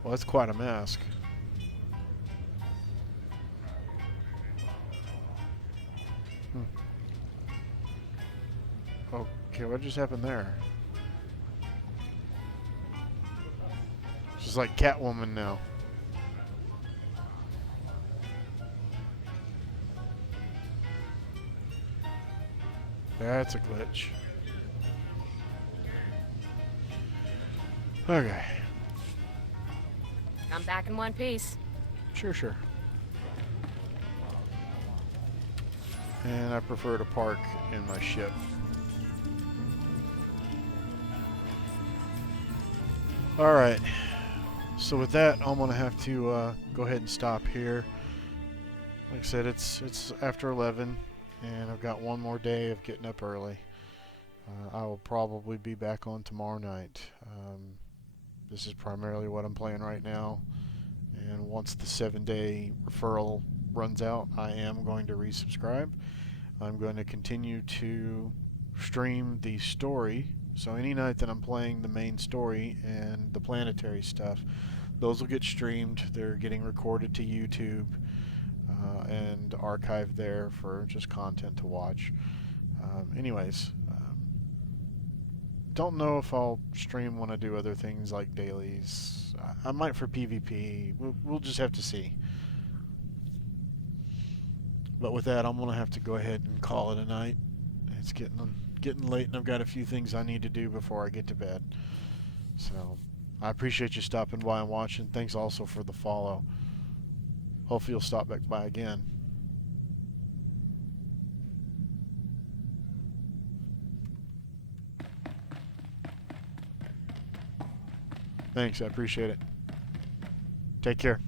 Well, that's quite a mask. Okay, what just happened there? She's like Catwoman now. That's a glitch. Okay. Come back in one piece. Sure, sure. And I prefer to park in my ship. Alright. So with that, I'm going to have to go ahead and stop here. Like I said, it's after 11, and I've got one more day of getting up early. I will probably be back on tomorrow night. This is primarily what I'm playing right now, and once the 7-day referral runs out, I am going to resubscribe. I'm going to continue to stream the story, so any night that I'm playing the main story and the planetary stuff, those will get streamed. They're getting recorded to YouTube and archived there for just content to watch. Anyways, don't know if I'll stream when I do other things like dailies. I might for PvP. We'll just have to see. But with that, I'm gonna have to go ahead and call it a night. It's getting late, and I've got a few things I need to do before I get to bed. So I appreciate you stopping by and watching. Thanks also for the follow. Hopefully you'll stop back by again. Thanks, I appreciate it. Take care.